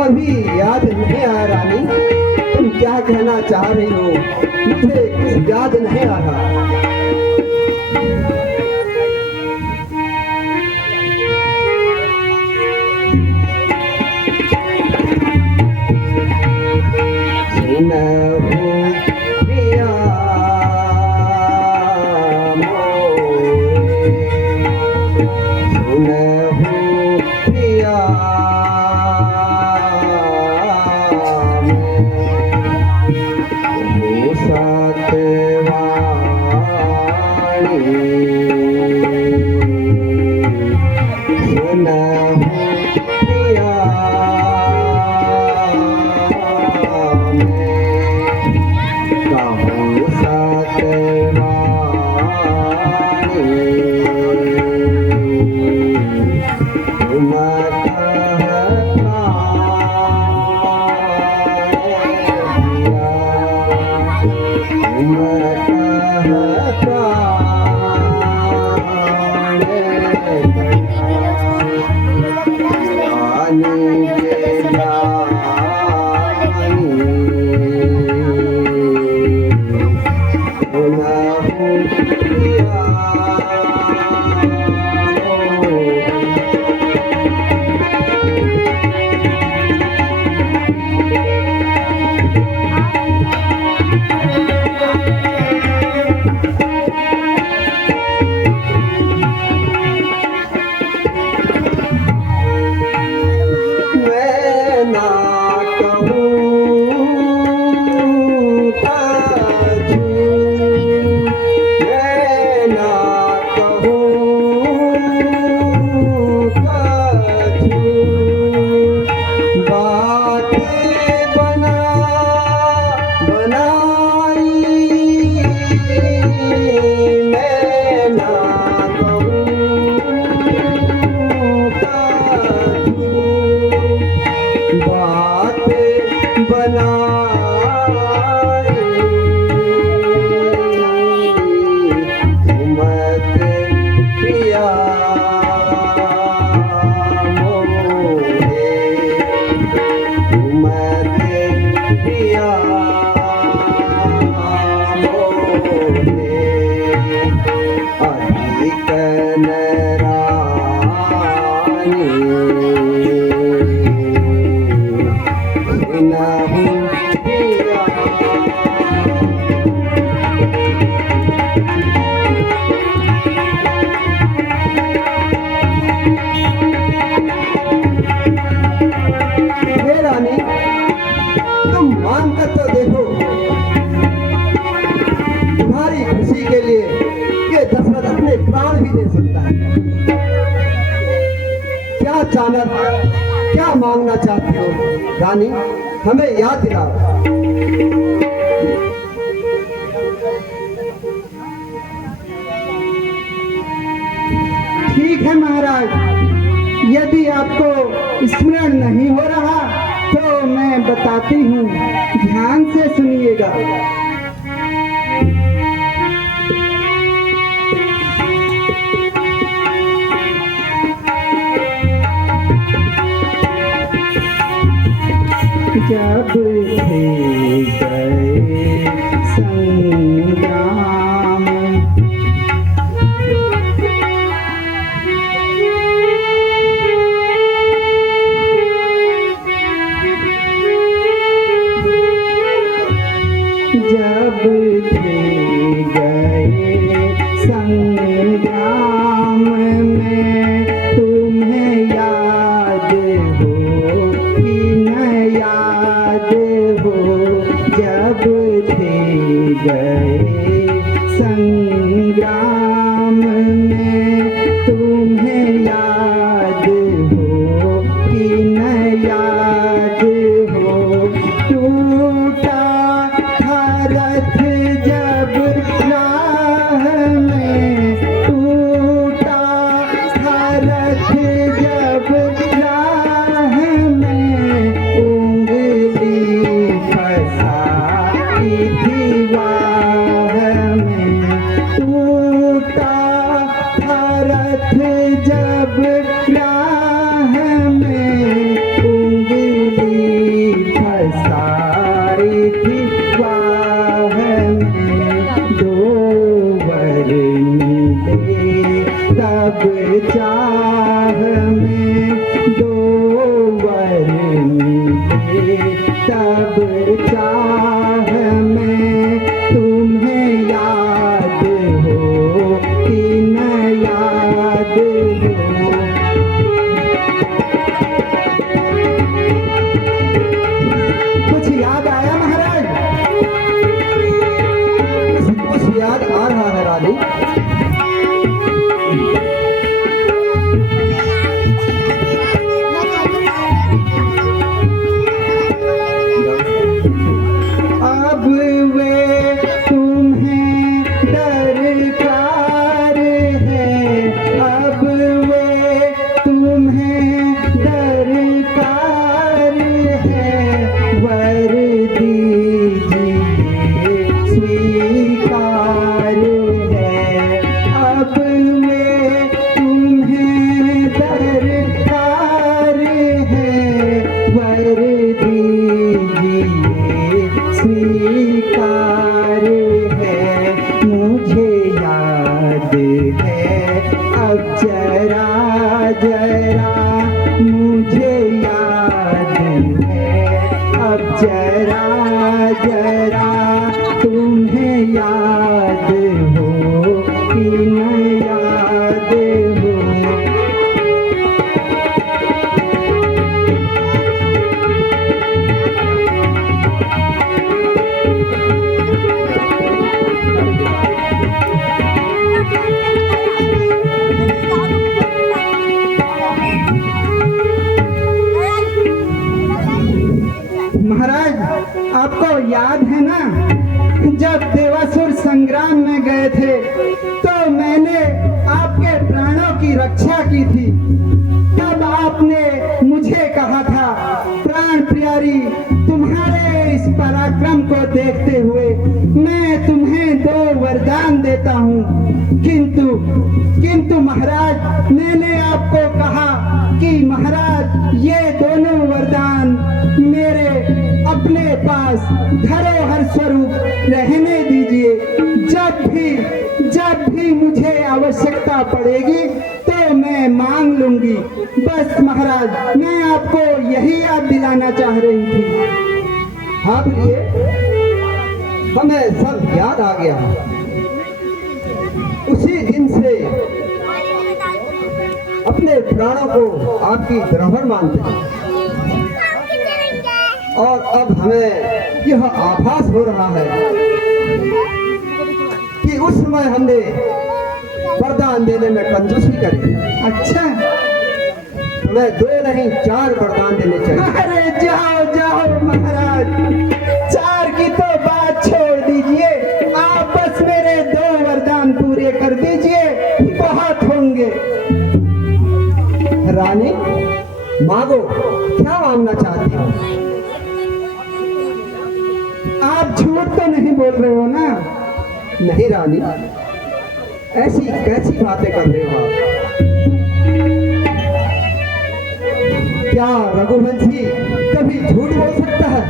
अभी याद नहीं आ रानी, तुम क्या कहना चाह रही हो? मुझे कुछ याद नहीं आ रहा। दे सकता है। क्या चाहना, क्या मांगना चाहती हो रानी, हमें याद दिलाओ। ठीक है महाराज, यदि आपको स्मरण नहीं हो रहा तो मैं बताती हूँ, ध्यान से सुनिएगा। जब थे गए संग्राम, जब थे गए संग्राम में तुम्हें याद हो कि न याद हो, जब थे गए संग्राम में तुम्हें याद हो कि न याद हो, टूटा था रथ जब राह में, टूटा था रथ जब राह में, उंगली फंसाई थी वाह में, टूटा था रथ जब राह में, उंगली फंसाई थी वाह में, दो वर मिले तब चाह में, दो वर मिले तब चाह में, तुम्हें याद हो कि न याद हो। कुछ याद आया महाराज? कुछ याद आ रहा है रानी। अब वे तुम्हें दरकार है, अब वे तुम्हें दरकार है, वर दीजिए स्वीकार है, अब वे तुम्हें दरकार है, वर दीजिए स्वीकार है, मुझे याद है अब जरा जरा, मुझे याद है अब जरा जरा, तुम्हें याद हो कि न याद हो। महाराज, आपको याद है ना, जब देवासुर संग्राम में गए थे तो मैंने आपके प्राणों की रक्षा की थी। तब आपने मुझे कहा था, प्राण प्यारी, तुम्हारे इस पराक्रम को देखते हुए मैं तुम्हें 2 वरदान देता हूँ। किंतु महाराज, मैंने आपको कहा कि महाराज ये दोनों वरदान मेरे अपने पास धरोहर स्वरूप रहने दीजिए। जब भी मुझे आवश्यकता पड़ेगी तो मैं मांग लूंगी। बस महाराज, मैं आपको यही याद दिलाना चाह रही थी। हाँ प्रिय, हमें सब याद आ गया। उसी दिन से अपने प्राणों को आपकी धरोहर मानते हैं और अब हमें यह आभास हो रहा है कि उस समय हमने वरदान देने में कंजूसी करे। अच्छा, तुम्हें 2 नहीं 4 वरदान देने चाहिए। अरे जाओ जाओ महाराज, 4 की तो बात छोड़ दीजिए, आप बस मेरे 2 वरदान पूरे कर दीजिए, बहुत होंगे। रानी मांगो, क्या मांगना चाहती हो? आप झूठ तो नहीं बोल रहे हो ना? नहीं रानी, ऐसी कैसी बातें कर रहे हो आप? क्या रघुवंशी कभी झूठ बोल सकता है?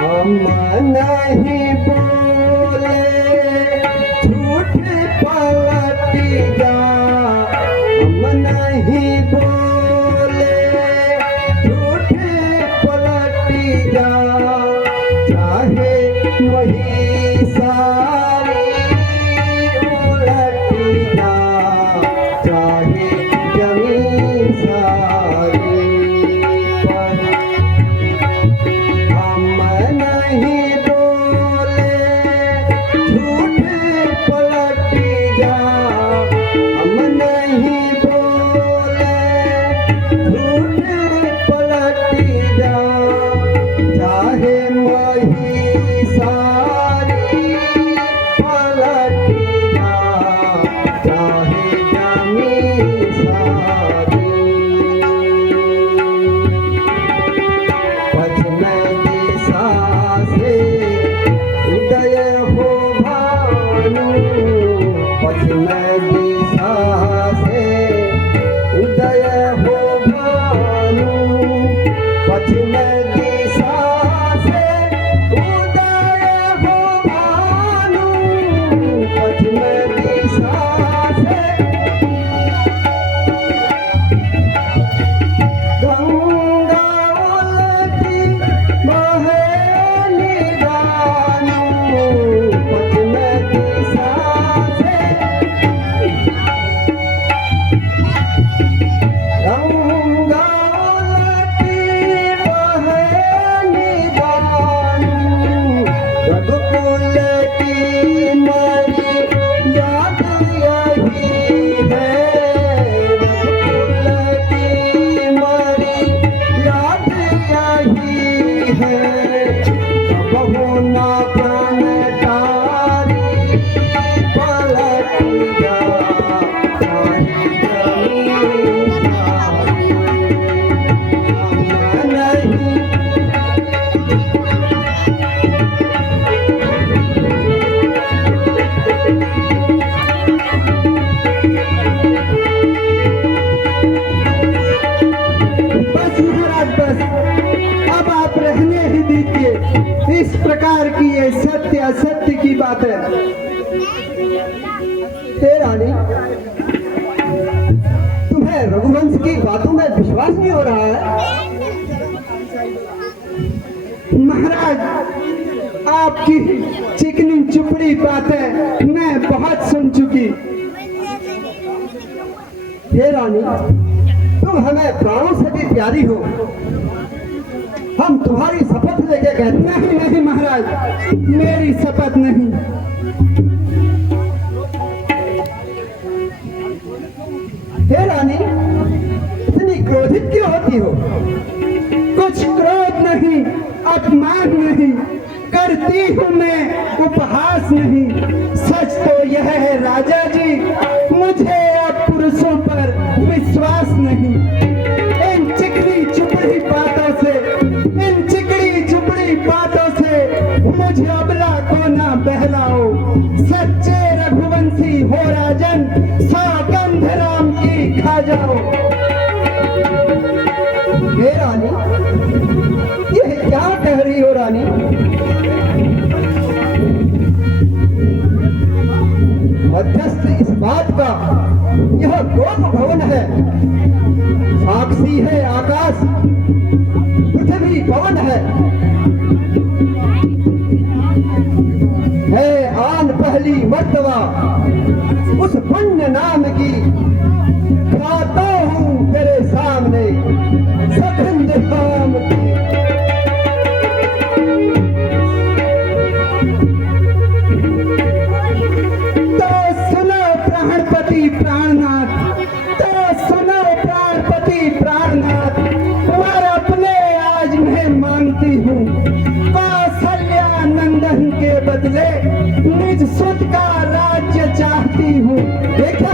हम नहीं बोले झूठ पलट जा, हम नहीं बोले झूठ पलट जा, चाहे वही सारी उलट जा, चाहे जमीन सारी पर हम नहीं बोले झूठ पलट जा, हम नहीं बोले झूठ पलट जा, चाहे वही सारी पलट जा, चाहे जमीन सारी। पश्चिम दिशा से उदय हो भानु, पश्चिम दिशा से उदय हो भानु, पश्चिम दिशा से उदय हो भानु, पश्चिम दिशा से गंगा उलटी बहे निदानु, पश्चिम दिशा से गंगा उलटी बहे निदानु, रघुकुल की मरी याद यही है, रघुकुल की मरी याद यही है, कब होना प्राण तारी पलट जा, चाहे जमीन सारी। हम नहीं बस महाराज बस, अब आप रहने ही दीजिए इस प्रकार की ये सत्य असत्य की बातें। हे रानी, तुम्हें रघुवंश की बातों में विश्वास नहीं हो रहा है? महाराज, आपकी चिकनी चुपड़ी बातें मैं बहुत सुन चुकी। हे रानी, तुम हमें प्राणों से भी प्यारी हो, हम तुम्हारी शपथ लेके कहते हैं। नहीं नहीं महाराज, मेरी शपथ नहीं। हे रानी, इतनी क्रोधित क्यों होती हो? कुछ क्रोध नहीं, अपमान नहीं, करती हूँ मैं उपहास नहीं। सच तो यह है राजा जी, मुझे अब पुरुषों पर विश्वास नहीं। इन चिकनी चुपड़ी बातों से, इन चिकनी चुपड़ी बातों से मुझे अबला को ना बहलाओ। सच्चे रघुवंशी हो राजन, सौगंध राम की खा जाओ। हे रानी, यह क्या कह रही हो रानी? मध्यस्थ इस बात का यह गोप भवन है, साक्षी है आकाश, पृथ्वी पवन है आन पहली मर्तबा उस पुण्य नाम की खाता हूँ तेरे सामने सगंध धाम की। बदले निज सुत का राज्य चाहती हूँ। देखा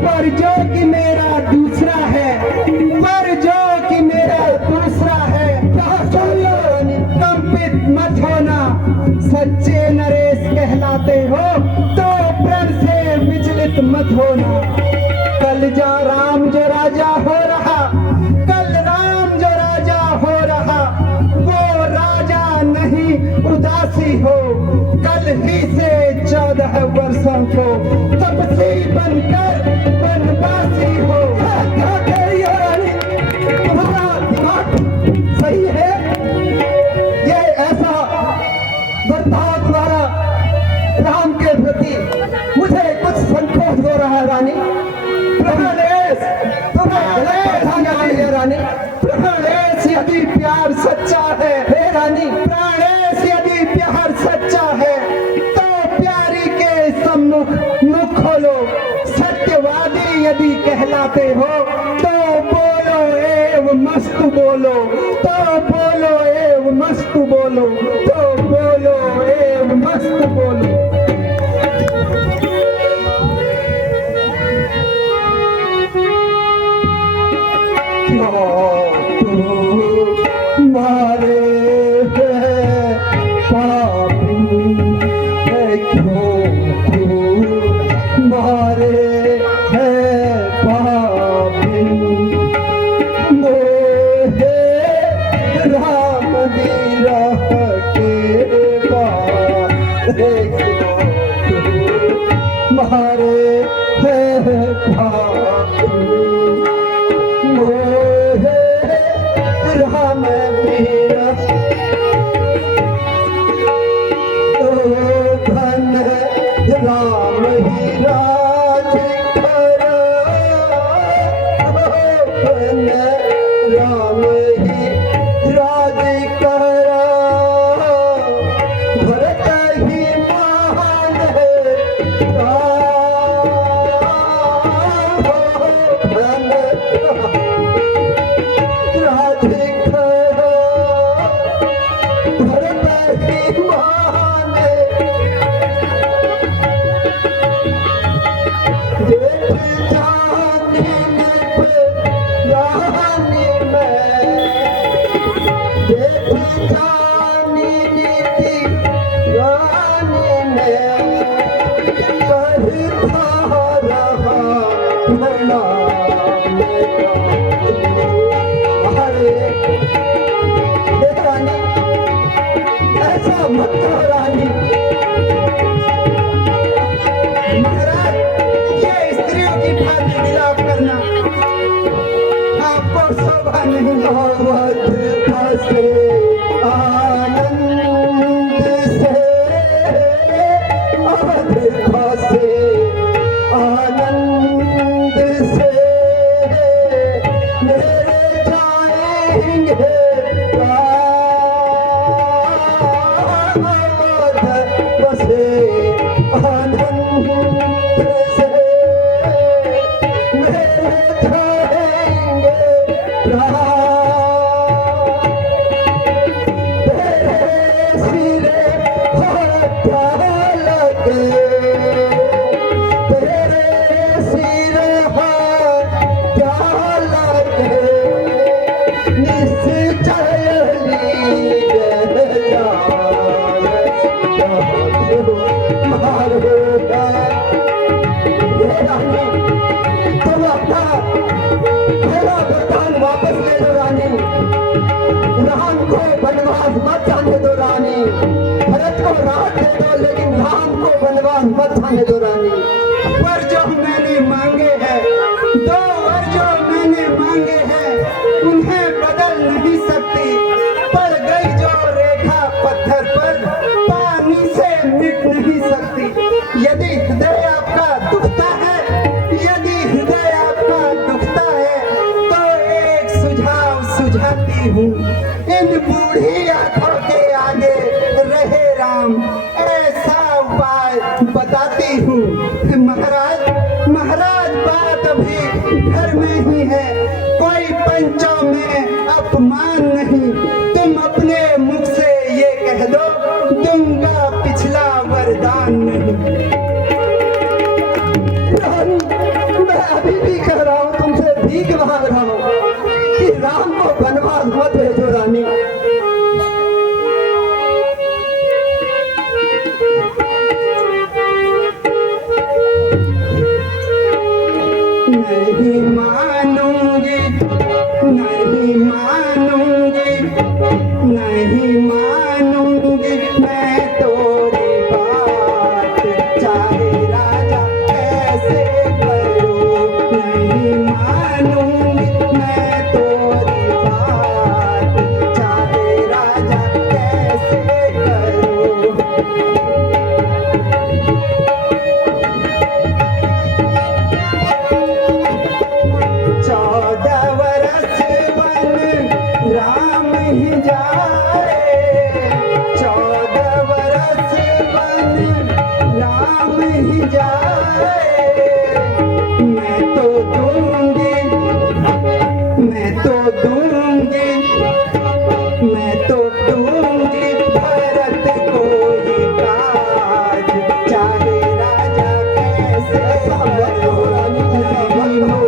पर जो कि मेरा दूसरा है, पर जो कि मेरा दूसरा है, कंपित मत होना। सच्चे नरेश कहलाते हो तो प्रण से विचलित मत होना। कल जो राम जो राजा हो रहा, कल राम जो राजा हो रहा, वो राजा नहीं उदासी हो। कल ही से 14 वर्षों को तपसी बनकर वनवासी हो। क्या कह रही हो रानी? तुम्हारा दिमाग सही है? ये ऐसा बर्ताव तुम्हारा राम के प्रति मुझे कुछ संकोच हो रहा है रानी। प्राणेश, तुम्हें गलत समझा गई है रानी। प्राणेश यदि प्यार सच्चा है, हे रानी, प्राणेश यदि प्यार सच्चा है तो प्यारी के सम्मुख मुख खोलो। सत्यवादी यदि कहलाते हो तो बोलो एवं मस्त बोलो, तो बोलो एवं मस्त बोलो, तो बोलो एवं मस्त बोलो। मारे पापी है क्यों मारे है पापी मोहे राम दी राह के पारे मारे है पापी मोहे राम वीरा धन राम ही राज करो, धन राम ही राज करो। भरत ही महान है धन राज करो। भरत ही महान है। देख जानी निप रानी में, देख जानी नीति रानी में, करता रहा भला हरे रानी। ऐसा मत करो रानी। महाराज, ये स्त्रियों की भांति विलाप करना आपको शोभा नहीं। अवध फंसे आनंद से, अवध फंसे आनंद से, मेरे जाएंगे अवध फंसे आनंद से, मेरे जाएंगे तेरे सिरे हाथ लगे, तेरे सिरे हाथ लगे। निश्चय लीजिए मारोगा तुम अपना पहला वरदान वापस ले लो रानी। राम को वनवास मत जाने दो रानी। भरत को राह दे दो लेकिन राम को वनवास मत जाने दो रानी। वर जो मैंने मांगे हैं, 2 वर जो मैंने मांगे हैं, उन्हें बदल नहीं सकती। पड़ गई जो रेखा पत्थर पर, पानी से मिट नहीं सकती। यदि हृदय आपका दुखता है, यदि हृदय आपका दुखता है तो एक सुझाव सुझाती हूँ। इन बूढ़ी आंखों के आगे रहे राम, ऐसा उपाय बताती हूँ। महाराज, महाराज बात अभी घर में ही है, कोई पंचों में अपमान नहीं। तुम अपने मुख से ये कह दो, दूंगा 14 वर्ष वन राम ही जाए, 14 वर्ष वन राम ही जाए। मैं तो दूंगी, मैं तो दूंगी, मैं तो दूंगी भरत को ही ताज, चाहे राजा कैसे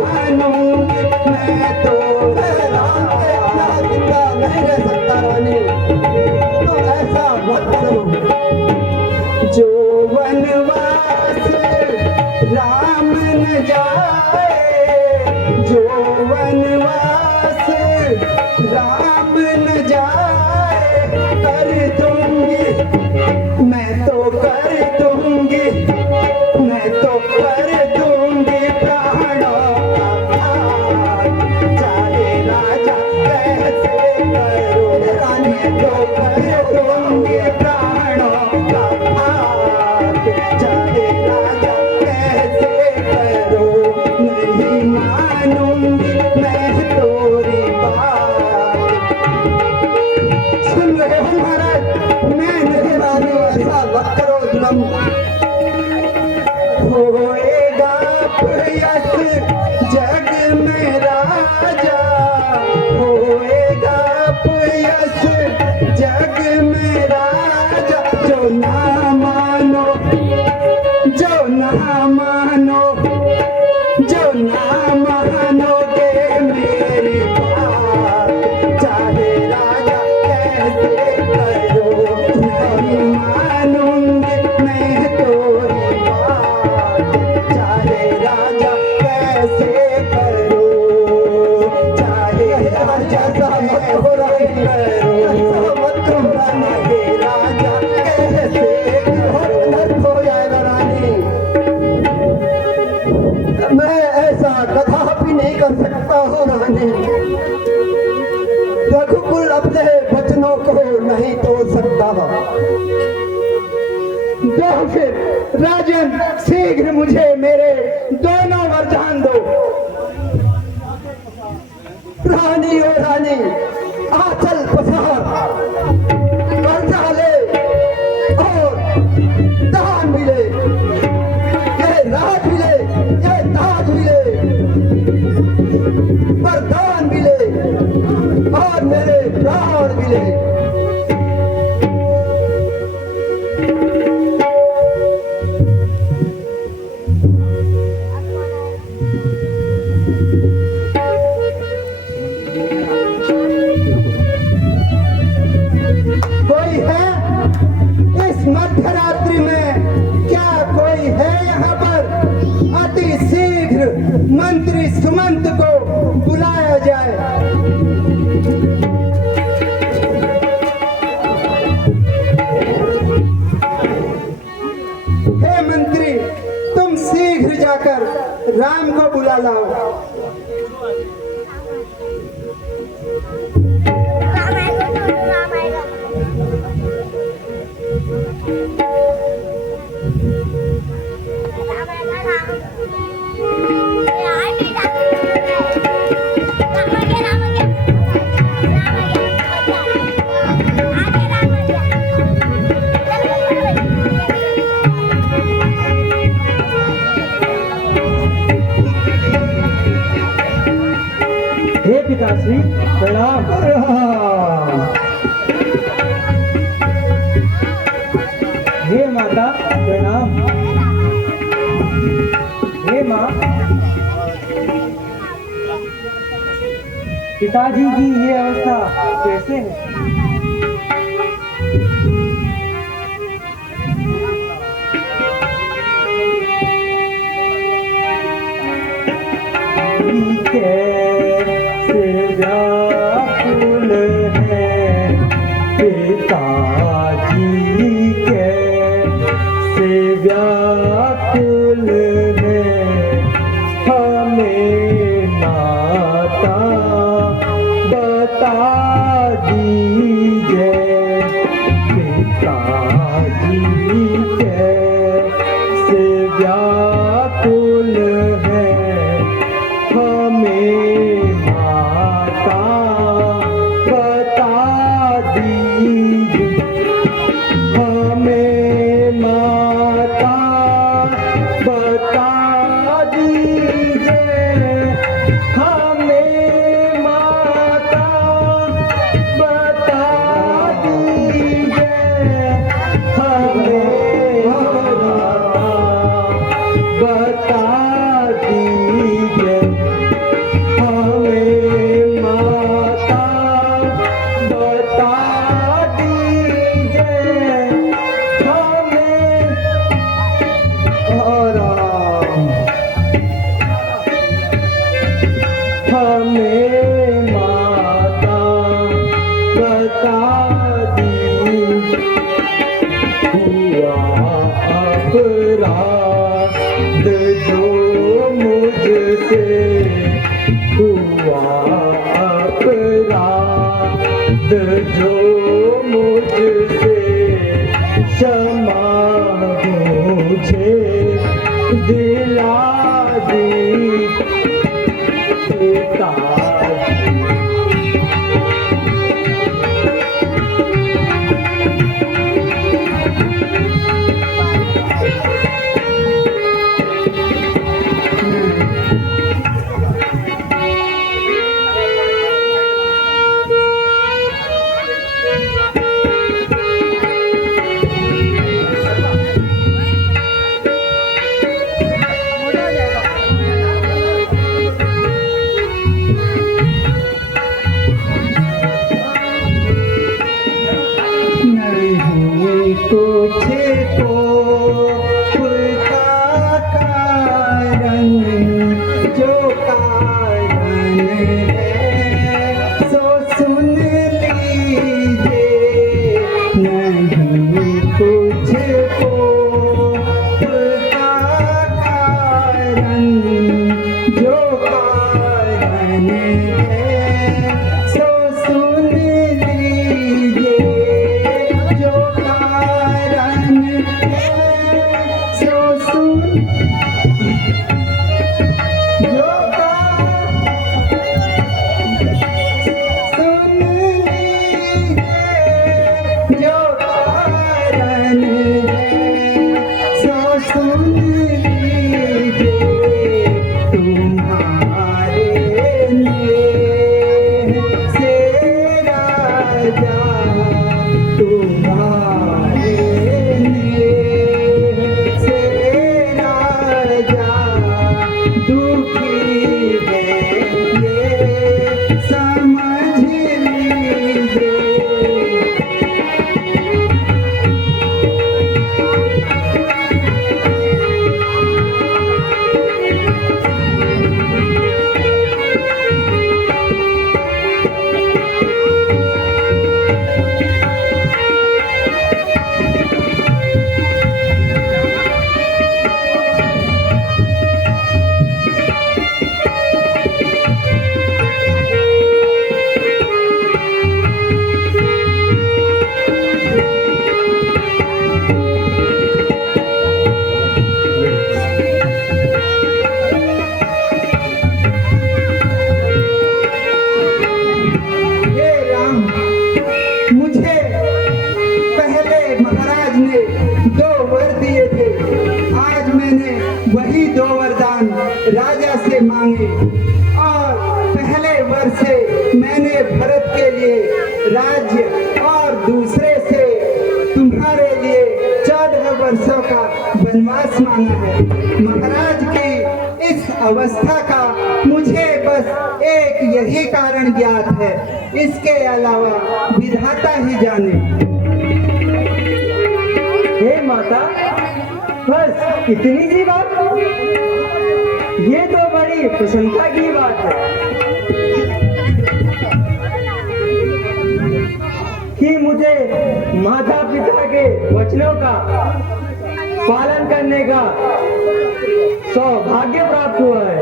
मानूंगी, मैं तो नहीं रह सकता रानी, तो ऐसा मत करो। जो वनवास राम न जाए, जो वनवास राम न जाए, कर दूंगी, मैं तो कर दूंगी, मैं तो कर दूंगी प्राणों का त्याग, चाहे राजा कैसे करो, मैं तो कर दूंगी प्राणों का त्याग, चाहे राजा कैसे करो, नहीं मानूंगी मैं तोरी बात। सुन रहे हो महाराज, मैं नहीं मानू, ऐसा मत करो तुम। होएगा प्रयास जग में राजा, होएगा प्रयास जग में राजा, जो ना मानो, जो ना मानो, जो ना मानोगे मेरी बात, चाहे राजा कैसे करो, नहीं मानूंगी मैं तोरी बात, चाहे राजा कैसे करो, चाहे राजा मत हो रही करो, मत करो, चाहे राजा कैसे करो, हो जाएगा रानी। मैं ऐसा कदापि नहीं कर सकता हूँ रानी, रघुकुल अपने वचनों को नहीं तोड़ सकता। तो फिर राजन शीघ्र मुझे मेरे दोनों वरदान दो। रानी ओ रानी, आंचल पसार, कर्जा ले और दान मिले, ये राज मिले, ये ताज मिले, वरदान मिले और मेरे प्राण मिले। कोई है इस मध्यरात्रि में, क्या कोई है यहाँ पर? अति शीघ्र मंत्री सुमंत को बुलाया जाए। हे मंत्री, तुम शीघ्र जाकर राम को बुला लाओ। हे पिताश्री प्रणाम। हे माता प्रणाम। हे माँ, पिताजी की ये अवस्था कैसे है? कैसे व्याकुल है पिताजी, कैसे व्याकुल है हमें माता बता दीजिए पिताजी। कैसे व्याकुल है हमें माता बता दीजिए, हमें माता बता दीजिए, हमें माता बता दीजिए, हमें माता बता दीजिए, हमें माता बता दीजिए, हमें आराम, हमें माता बता दीजिए, हुआ अपराध जो मुझसे हुआ, अपराध जो मुझसे क्षमा मुझे दिला दी पिता। नहीं कुछ को का कारण, जो कारण है सो सुन लीजिए, नहीं कुछ को का कारण, जो कारण है सो सुन लीजिए, जो कारण है सो सुन, जो सुन लीजिए, जो कारण है सो सुन लीजिए, तुम्हारे नेह से राजा, तुम्हारे नेह से राजा दुखी है ये समझ लीजिए। हे राम, मुझे पहले महाराज ने 2 वर दिए थे, आज मैंने वही 2 वरदान राजा से मांगे, और पहले वर से मैंने भरत के लिए राज्य और दूसरे से तुम्हारे लिए 14 वर्षों का वनवास मांगा है। महाराज की इस अवस्था का मुझे बस एक यही कारण ज्ञात है, इसके अलावा विधाता ही जाने। हे माता, बस इतनी सी बात? ये तो बड़ी प्रसन्नता की बात है कि मुझे माता पिता के वचनों का पालन करने का सौभाग्य प्राप्त हुआ है।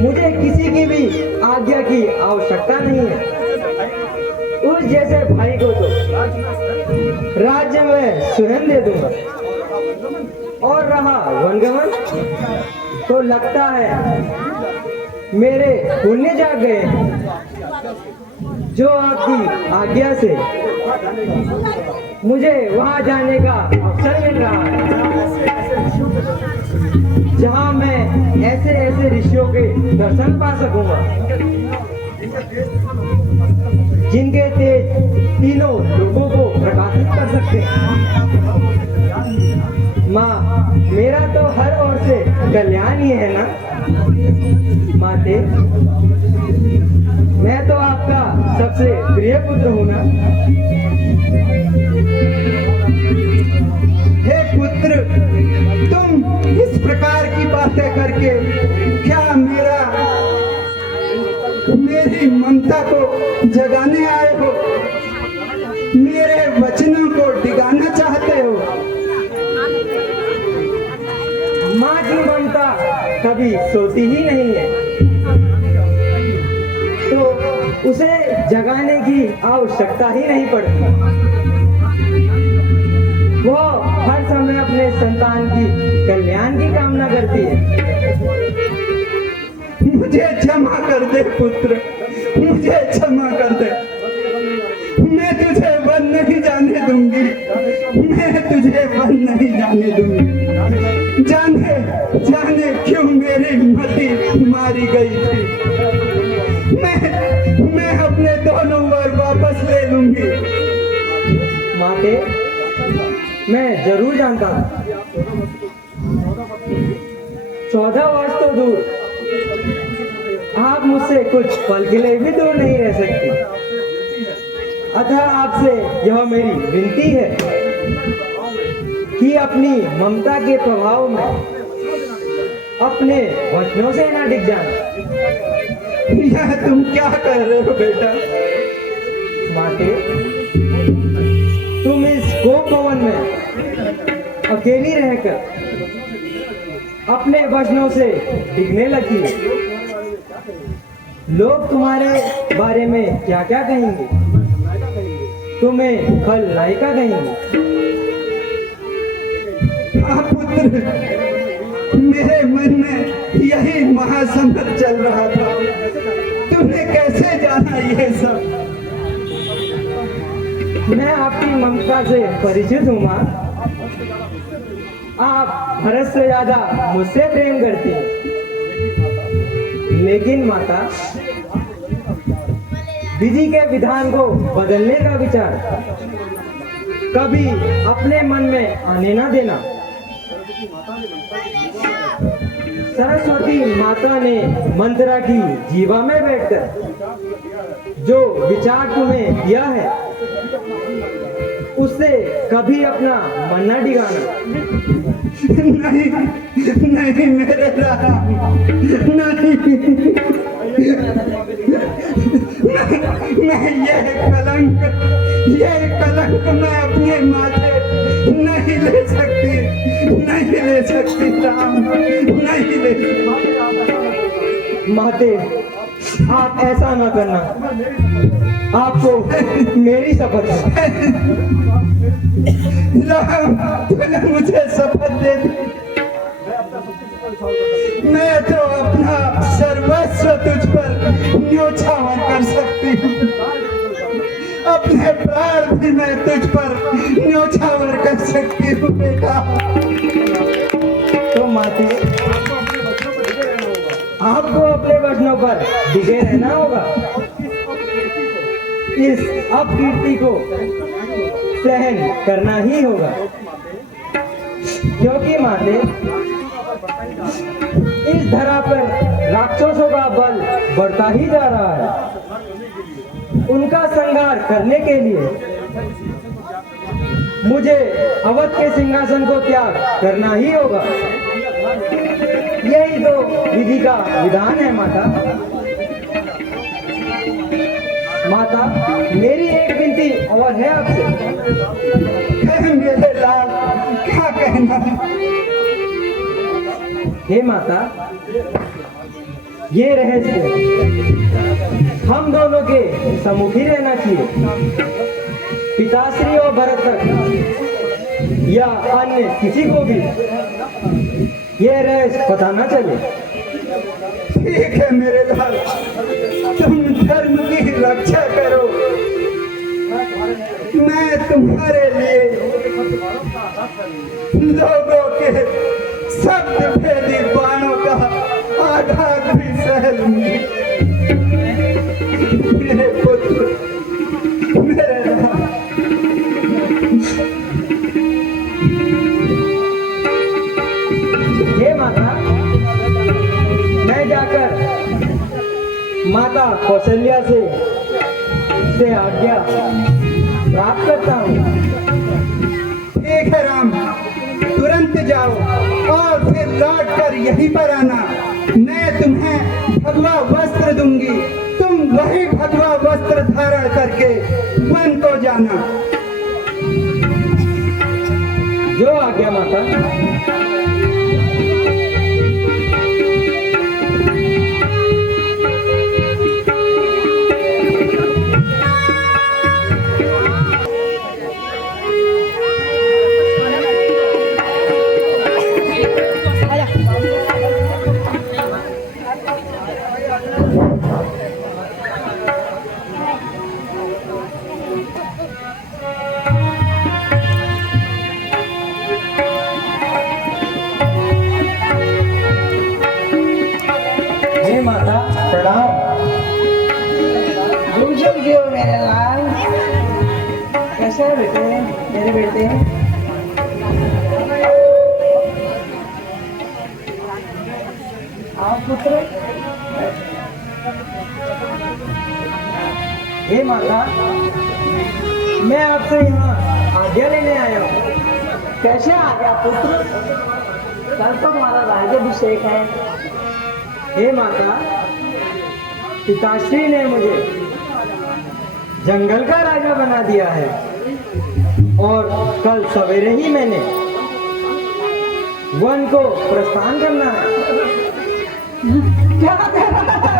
मुझे किसी की भी आज्ञा की आवश्यकता नहीं है। उस जैसे भाई को तो राज्य में स्वयं दे दूंगा। और रहा वनगमन, तो लगता है मेरे पुण्य जाग गए हैं, जो आपकी आज्ञा से मुझे वहां जाने का अवसर मिल रहा है, जहां मैं ऐसे ऐसे ऋषियों के दर्शन पा सकूंगा, जिनके तेज तीनों लोगों को प्रकाशित कर सकते हैं। माँ, मेरा तो हर ओर से कल्याण ही है ना माते। मैं तो आपका सबसे प्रिय पुत्र हूँ ना। हे पुत्र, तुम इस प्रकार की बातें करके क्या मेरी ममता को जगाने आए हो? मेरे वचनों को डिगाना चाहते हो? माँ की ममता कभी सोती ही नहीं है, तो उसे जगाने की आवश्यकता ही नहीं पड़ती। वो हर समय अपने संतान की कल्याण की कामना करती है। मुझे क्षमा कर दे पुत्र, मुझे क्षमा कर दे। मैं तुझे वन नहीं जाने दूंगी, मैं तुझे वन नहीं जाने दूंगी। जाने क्यों मेरी मति मारी गई थी। मैं अपने दोनों वर वापस ले लूंगी। माते, मैं जरूर जानता हूँ 14 वर्ष तो दूर, आप मुझसे कुछ पल के लिए भी दूर नहीं रह सकती। अतः आपसे यह मेरी विनती है कि अपनी ममता के प्रभाव में अपने वचनों से ना डिग जाना। यह तुम क्या कर रहे हो बेटा? माते, तुम इस गोप भवन में अकेली रहकर अपने वचनों से डिगने लगी। लोग तुम्हारे बारे में क्या क्या कहेंगे? तुम्हें खलनायिका कहेंगे। हाँ पुत्र, मेरे मन में यही महासमर चल रहा था। तुमने कैसे जाना ये सब? मैं आपकी ममता से परिचित हूँ माँ। आप भरत से ज्यादा मुझसे प्रेम करती हैं। लेकिन माता, विधि के विधान को बदलने का विचार कभी अपने मन में आने ना देना। सरस्वती माता ने मंत्रा की जीवा में बैठकर जो विचार तुम्हें दिया है, उससे कभी अपना मन न डिगाना। नहीं मेरे राम, नहीं। मैं ये कलंक मैं अपने माथे नहीं ले सकती, नहीं ले सकती राम, नहीं ले सकती। माते, आप ऐसा ना करना। आपको मेरी शपथ है। राम, तूने मुझे शपथ दे दी। मैं तो अपना सर्वस्व तुझ पर न्योछावर कर सकती हूँ। अपने प्राण भी मैं तुझ पर न्योछावर कर सकती हूँ बेटा। तो माते, आपको अपने वचनों पर टिके रहना होगा। इस अपकीर्ति को सहन करना ही होगा, क्योंकि माते इस धरा पर राक्षसों का बल बढ़ता ही जा रहा है। उनका संहार करने के लिए मुझे अवध के सिंहासन को त्याग करना ही होगा। यही तो विधि का विधान है माता। माता, मेरी एक विनती और है आपसे। मेरे लाल, क्या कहना है? हे माता, ये रहस्य हम दोनों के सम्मुख ही रहना चाहिए। पिताश्री और भरत तक या अन्य किसी को भी ये रहस्य पता न चले। ठीक है मेरे लाल, तुम धर्म की रक्षा करो। मैं तुम्हारे लिए लोगों के शब्द भेदी बाणों का आघात भी सह लूंगी। मेरे पुत्र, मेरे लाल, हे माता, मैं जाकर माता कौशल्या से आज्ञा प्राप्त करता हूँ। ठीक है राम, तुरंत जाओ और फिर लौट कर यहीं पर आना। मैं तुम्हें भगवा वस्त्र दूंगी, तुम वही भगवा वस्त्र धारण करके वन को जाना। जो आज्ञा माता। हे माता, प्रणाम। जूझ गए मेरे लाल। कैसे है बेटे, मेरे बेटे? आओ पुत्र। हे माता, मैं आपसे यहाँ आज्ञा लेने आया हूँ। कैसे आ गया पुत्र? कल तो हमारा राज्याभिषेक है। हे माता, पिताश्री ने मुझे जंगल का राजा बना दिया है और कल सवेरे ही मैंने वन को प्रस्थान करना है। क्या कह रहा है?